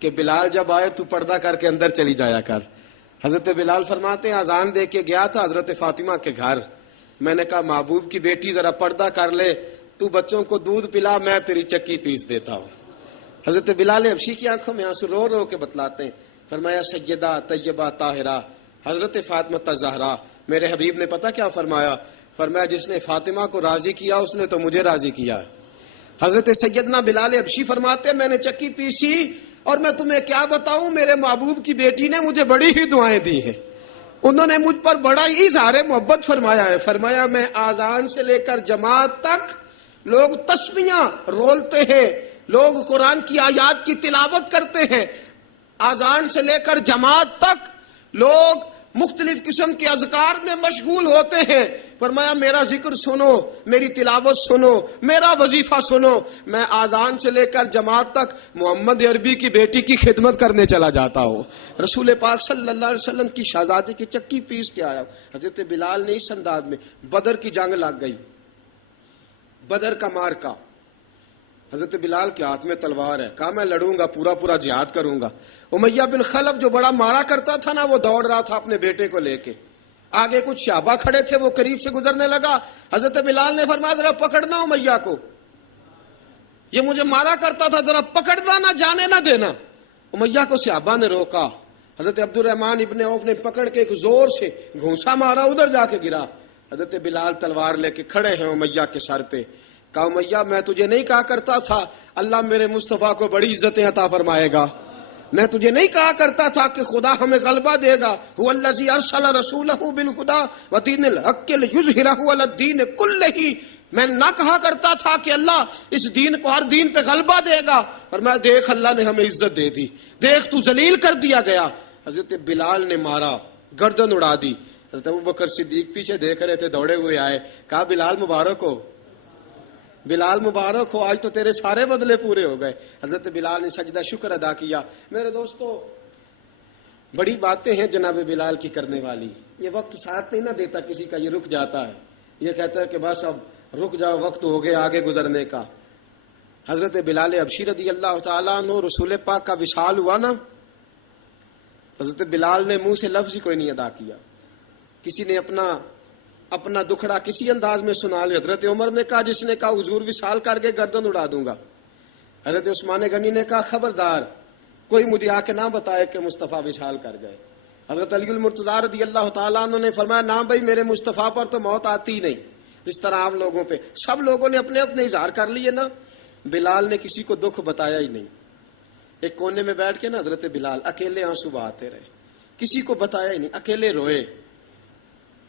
کہ بلال جب آئے تو پردہ کر کے اندر چلی جایا کر. حضرت بلال فرماتے ہیں اذان دے کے گیا تھا حضرت فاطمہ کے گھر, میں نے کہا محبوب کی بیٹی ذرا پردہ کر لے, تو بچوں کو دودھ پلا, میں تیری چکی پیس دیتا ہوں. حضرت بلال حبشی کی آنکھوں میں آنسو رو رو کے بتلاتے ہیں. فرمایا سیدہ طیبہ طاہرہ حضرت فاطمہ الزہرا, میرے حبیب نے پتہ کیا فرمایا, فرمایا جس نے فاطمہ کو راضی کیا اس نے تو مجھے راضی کیا. حضرت سیدنا بلال حبشی فرماتے ہیں میں نے چکی پیسی اور میں تمہیں کیا بتاؤں, میرے محبوب کی بیٹی نے مجھے بڑی ہی دعائیں دی ہیں, انہوں نے مجھ پر بڑا ہی اظہار محبت فرمایا ہے. فرمایا میں آذان سے لے کر جماعت تک لوگ تسبیحاں رولتے ہیں, لوگ قرآن کی آیات کی تلاوت کرتے ہیں, آذان سے لے کر جماعت تک لوگ مختلف قسم کے اذکار میں مشغول ہوتے ہیں. فرمایا میرا ذکر سنو, میری تلاوت سنو, میرا وظیفہ سنو, میں آذان سے لے کر جماعت تک محمد عربی کی بیٹی کی خدمت کرنے چلا جاتا ہوں. رسول پاک صلی اللہ علیہ وسلم کی شہزادی کی چکی پیس کے آیا. حضرت بلال نے اس انداز میں, بدر کی جنگ لگ گئی, بدر کا مارکا, حضرت بلال کے ہاتھ میں تلوار ہے, کہا میں لڑوں گا, پورا پورا جہاد کروں گا. امیہ بن خلف جو بڑا مارا کرتا تھا نا وہ دوڑ رہا تھا اپنے بیٹے کو لے کے, آگے کچھ صحابہ کھڑے تھے, وہ قریب سے گزرنے لگا. حضرت بلال نے فرمایا ذرا پکڑنا امیہ کو, یہ مجھے مارا کرتا تھا, ذرا پکڑنا, نہ جانے نہ دینا. امیہ کو صحابہ نے روکا. حضرت عبد الرحمن ابن عوف نے پکڑ کے ایک زور سے گھونسا مارا, ادھر جا کے گرا. حضرت بلال تلوار لے کے کھڑے ہیں امیہ کے سر پہ. کہا امیہ میں تجھے نہیں کہا کرتا تھا اللہ میرے مصطفیٰ کو بڑی عزتیں عطا فرمائے گا, میں تجھے نہیں کہا کرتا تھا کہ خدا ہمیں غلبہ دے گا, هو الذی ارسل رسولہ بالہدی ودین الحق لیظہرہ علی الدین کلہ, میں نہ کہا کرتا تھا کہ اللہ اس دین کو ہر دین پہ غلبہ دے گا, اور میں دیکھ اللہ نے ہمیں عزت دے دی, دیکھ تو ذلیل کر دیا گیا. حضرت بلال نے مارا, گردن اڑا دی. حضرت ابوبکر صدیق پیچھے دیکھ رہے تھے, دوڑے ہوئے آئے, کہا بلال مبارک ہو, بلال مبارک ہو, آج تو تیرے سارے بدلے پورے ہو گئے. حضرت بلال نے سجدہ شکر ادا کیا. میرے دوستو بڑی باتیں ہیں جناب بلال کی کرنے والی, یہ وقت ساتھ نہیں نہ دیتا کسی کا, یہ رک جاتا ہے, یہ کہتا ہے کہ بس اب رک جاؤ, وقت ہو گیا آگے گزرنے کا. حضرت بلال حبشی رضی اللہ تعالیٰ عنہ رسول پاک کا وصال ہوا نا, حضرت بلال نے منہ سے لفظ ہی کوئی نہیں ادا کیا. کسی نے اپنا دکھڑا کسی انداز میں سنا لیا. حضرت عمر نے کہا, جس نے کہا حضور وصال کر کے گردن اڑا دوں گا. حضرت عثمان غنی نے کہا خبردار کوئی مجھے آ کے نہ بتائے کہ مصطفیٰ وصال کر گئے. حضرت علی المرتضیٰ رضی اللہ تعالیٰ عنہ نے فرمایا نہ بھائی میرے مصطفیٰ پر تو موت آتی نہیں, جس طرح عام لوگوں پہ. سب لوگوں نے اپنے اپنے اظہار کر لیے نا, بلال نے کسی کو دکھ بتایا ہی نہیں. ایک کونے میں بیٹھ کے نا حضرت بلال اکیلے آنسو بہاتے رہے. کسی کو بتایا ہی نہیں, اکیلے روئے.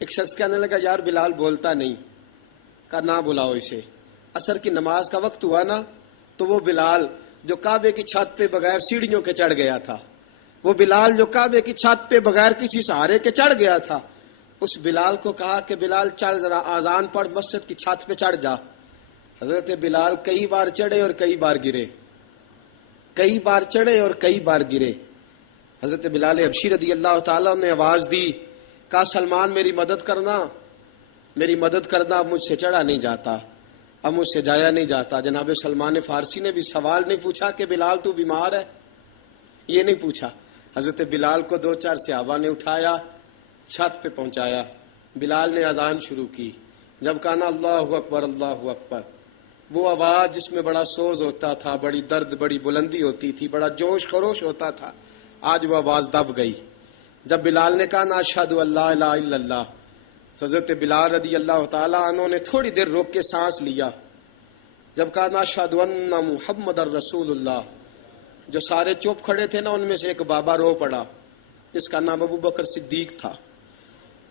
ایک شخص کہنے لگا یار بلال بولتا نہیں. کہا نہ بلاؤ اسے. عصر کی نماز کا وقت ہوا نا, تو وہ بلال جو کعبے کی چھت پہ بغیر سیڑھیوں کے چڑھ گیا تھا, وہ بلال جو کعبے کی چھت پہ بغیر کسی سہارے کے چڑھ گیا تھا, اس بلال کو کہا کہ بلال چڑھ ذرا, آذان پڑھ, مسجد کی چھت پہ چڑھ جا. حضرت بلال کئی بار چڑھے اور کئی بار گرے, کئی بار چڑھے اور کئی بار گرے. حضرت بلال حبشی رضی اللہ تعالیٰ نے آواز دی, کہا سلمان میری مدد کرنا, میری مدد کرنا, اب مجھ سے چڑھا نہیں جاتا, اب مجھ سے جایا نہیں جاتا. جناب سلمان فارسی نے بھی سوال نہیں پوچھا کہ بلال تو بیمار ہے, یہ نہیں پوچھا. حضرت بلال کو 2-4 صحابہ نے اٹھایا, چھت پہ پہنچایا. بلال نے اذان شروع کی. جب کہا نا اللہ اکبر اللہ اکبر, وہ آواز جس میں بڑا سوز ہوتا تھا, بڑی درد, بڑی بلندی ہوتی تھی, بڑا جوش خروش ہوتا تھا, آج وہ آواز دب گئی. جب بلال نے کہا نا اشہد ان لا الہ الا اللہ, حضرت بلال رضی اللہ تعالیٰ عنہ نے تھوڑی دیر روک کے سانس لیا. جب کہا نا اشہد ان محمد الرسول اللہ, جو سارے چپ کھڑے تھے نا ان میں سے ایک بابا رو پڑا, جس کا نام ابو بکر صدیق تھا.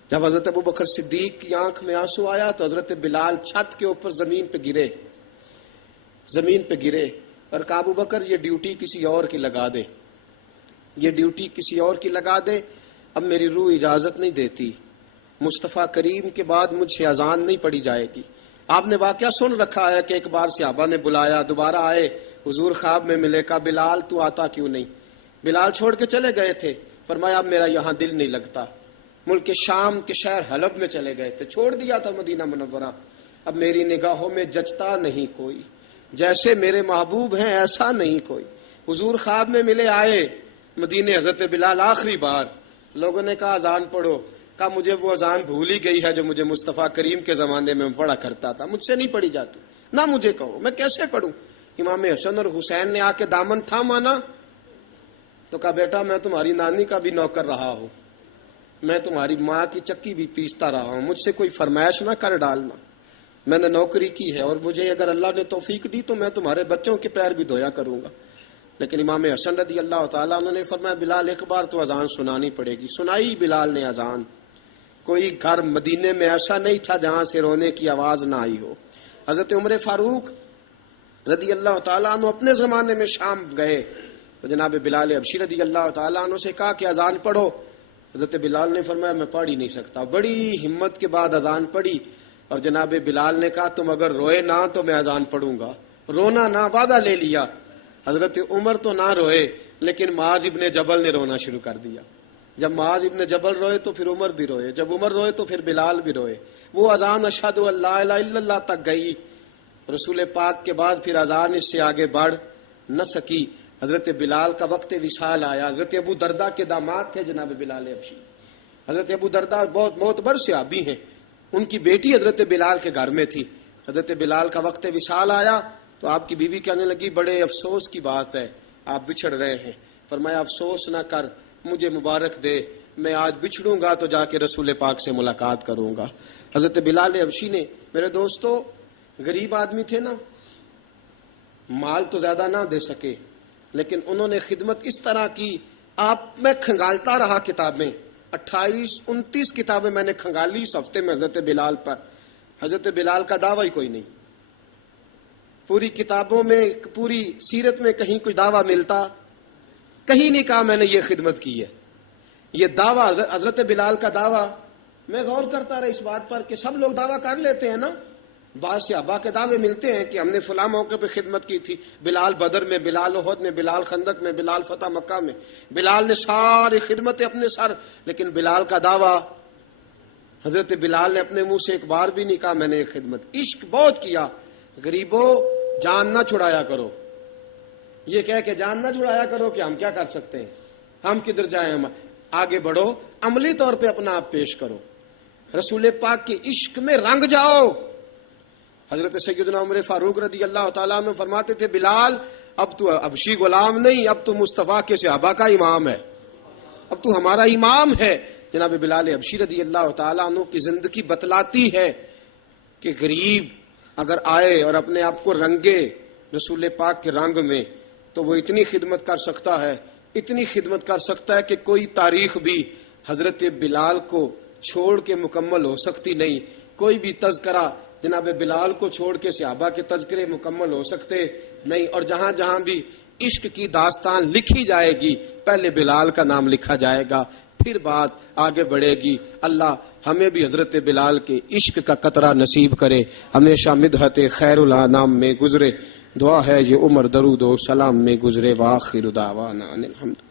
جب حضرت ابو بکر صدیق کی آنکھ میں آنسو آیا تو حضرت بلال چھت کے اوپر زمین پہ گرے, زمین پہ گرے, اور کہا ابو بکر یہ ڈیوٹی کسی اور کی لگا دے, یہ ڈیوٹی کسی اور کی لگا دے, اب میری روح اجازت نہیں دیتی, مصطفیٰ کریم کے بعد مجھ سے اذان نہیں پڑھی جائے گی. آپ نے واقعہ سن رکھا ہے کہ ایک بار صحابہ نے بلایا, دوبارہ آئے, حضور خواب میں ملے, کہا بلال تو آتا کیوں نہیں. بلال چھوڑ کے چلے گئے تھے, فرمایا اب میرا یہاں دل نہیں لگتا. ملک شام کے شہر حلب میں چلے گئے تھے, چھوڑ دیا تھا مدینہ منورہ, اب میری نگاہوں میں جچتا نہیں کوئی, جیسے میرے محبوب ہیں ایسا نہیں کوئی. حضور خواب میں ملے, آئے مدینے, حضرت بلال آخری بار. لوگوں نے کہا اذان پڑھو, کہا مجھے وہ اذان بھول ہی گئی ہے جو مجھے مصطفیٰ کریم کے زمانے میں پڑھا کرتا تھا, مجھ سے نہیں پڑھی جاتی, نہ مجھے کہو, میں کیسے پڑھوں. امام حسن اور حسین نے آ کے دامن تھاما نا, تو کہا بیٹا میں تمہاری نانی کا بھی نوکر رہا ہوں, میں تمہاری ماں کی چکی بھی پیستا رہا ہوں, مجھ سے کوئی فرمائش نہ کر ڈالنا, میں نے نوکری کی ہے, اور مجھے اگر اللہ نے توفیق دی تو میں تمہارے بچوں کے پیر بھی دھویا کروں گا. لیکن امام حسن رضی اللہ تعالیٰ انہوں نے فرمایا بلال ایک بار تو اذان سنانی پڑے گی. سنائی بلال نے اذان. کوئی گھر مدینے میں ایسا نہیں تھا جہاں سے رونے کی آواز نہ آئی ہو. حضرت عمر فاروق رضی اللہ تعالیٰ عنہ اپنے زمانے میں شام گئے تو جناب بلال حبشی رضی اللہ تعالیٰ عنہ سے کہا کہ اذان پڑھو. حضرت بلال نے فرمایا میں پڑھ ہی نہیں سکتا. بڑی ہمت کے بعد اذان پڑھی, اور جناب بلال نے کہا تم اگر روئے نہ تو میں اذان پڑھوں گا, رونا نہ, وعدہ لے لیا. حضرت عمر تو نہ روئے, لیکن معاذ ابن جبل نے رونا شروع کر دیا. جب معاذ ابن جبل روئے تو پھر عمر بھی روئے, جب عمر روئے تو پھر بلال بھی روئے. وہ اذان اشہد ان لا الہ الا اللہ تک گئی. رسول پاک کے بعد پھر اذان اس سے آگے بڑھ نہ سکی. حضرت بلال کا وقت وصال آیا. حضرت ابو درداء کے داماد تھے جناب بلال حبشی. حضرت ابو درداء بہت معتبر صحابی ہیں, ان کی بیٹی حضرت بلال کے گھر میں تھی. حضرت بلال کا وقت وصال آیا تو آپ کی بیوی کہنے لگی بڑے افسوس کی بات ہے, آپ بچھڑ رہے ہیں. فرمایا افسوس نہ کر, مجھے مبارک دے, میں آج بچھڑوں گا تو جا کے رسول پاک سے ملاقات کروں گا. حضرت بلال حبشی نے, میرے دوستو, غریب آدمی تھے نا, مال تو زیادہ نہ دے سکے, لیکن انہوں نے خدمت اس طرح کی. آپ میں کھنگالتا رہا کتابیں, 28-29 کتابیں میں نے کھنگالی اس ہفتے میں حضرت بلال پر. حضرت بلال کا دعویٰ ہی کوئی نہیں. پوری کتابوں میں, پوری سیرت میں کہیں کوئی دعویٰ ملتا, کہیں نہیں کہا میں نے یہ خدمت کی ہے. یہ دعویٰ حضرت بلال کا دعویٰ, میں غور کرتا رہا اس بات پر کہ سب لوگ دعویٰ کر لیتے ہیں نا, بعض صحابہ کے دعوے ملتے ہیں کہ ہم نے فلاں موقع پہ خدمت کی تھی, بلال بدر میں, بلال احد میں, بلال خندق میں, بلال فتح مکہ میں, بلال نے ساری خدمتیں اپنے سر. لیکن بلال کا دعویٰ, حضرت بلال نے اپنے منہ سے ایک بار بھی نہیں کہا میں نے یہ خدمت. عشق بہت کیا. غریبوں جان نہ چھڑایا کرو, یہ کہہ کے جان نہ چھڑایا کرو کہ ہم کیا کر سکتے ہیں, ہم کدھر جائیں, ہم آگے بڑھو, عملی طور پہ اپنا آپ پیش کرو, رسول پاک کے عشق میں رنگ جاؤ. حضرت سیدنا عمر فاروق رضی اللہ تعالیٰ عنہ فرماتے تھے بلال اب تو حبشی غلام نہیں, اب تو مصطفیٰ کے صحابہ کا امام ہے, اب تو ہمارا امام ہے. جناب بلال حبشی رضی اللہ تعالیٰ عنہ کی زندگی بتلاتی ہے کہ غریب اگر آئے اور اپنے آپ کو رنگے رسول پاک کے رنگ میں تو وہ اتنی خدمت کر سکتا ہے اتنی خدمت کر سکتا ہے کہ کوئی تاریخ بھی حضرت بلال کو چھوڑ کے مکمل ہو سکتی نہیں، کوئی بھی تذکرہ جناب بلال کو چھوڑ کے صحابہ کے تذکرے مکمل ہو سکتے نہیں، اور جہاں جہاں بھی عشق کی داستان لکھی جائے گی پہلے بلال کا نام لکھا جائے گا، پھر بات آگے بڑھے گی۔ اللہ ہمیں بھی حضرت بلال کے عشق کا قطرہ نصیب کرے، ہمیشہ مدحت خیر الانام میں گزرے۔ دعا ہے یہ عمر درود و سلام میں گزرے۔ وآخر دعوانا ان الحمد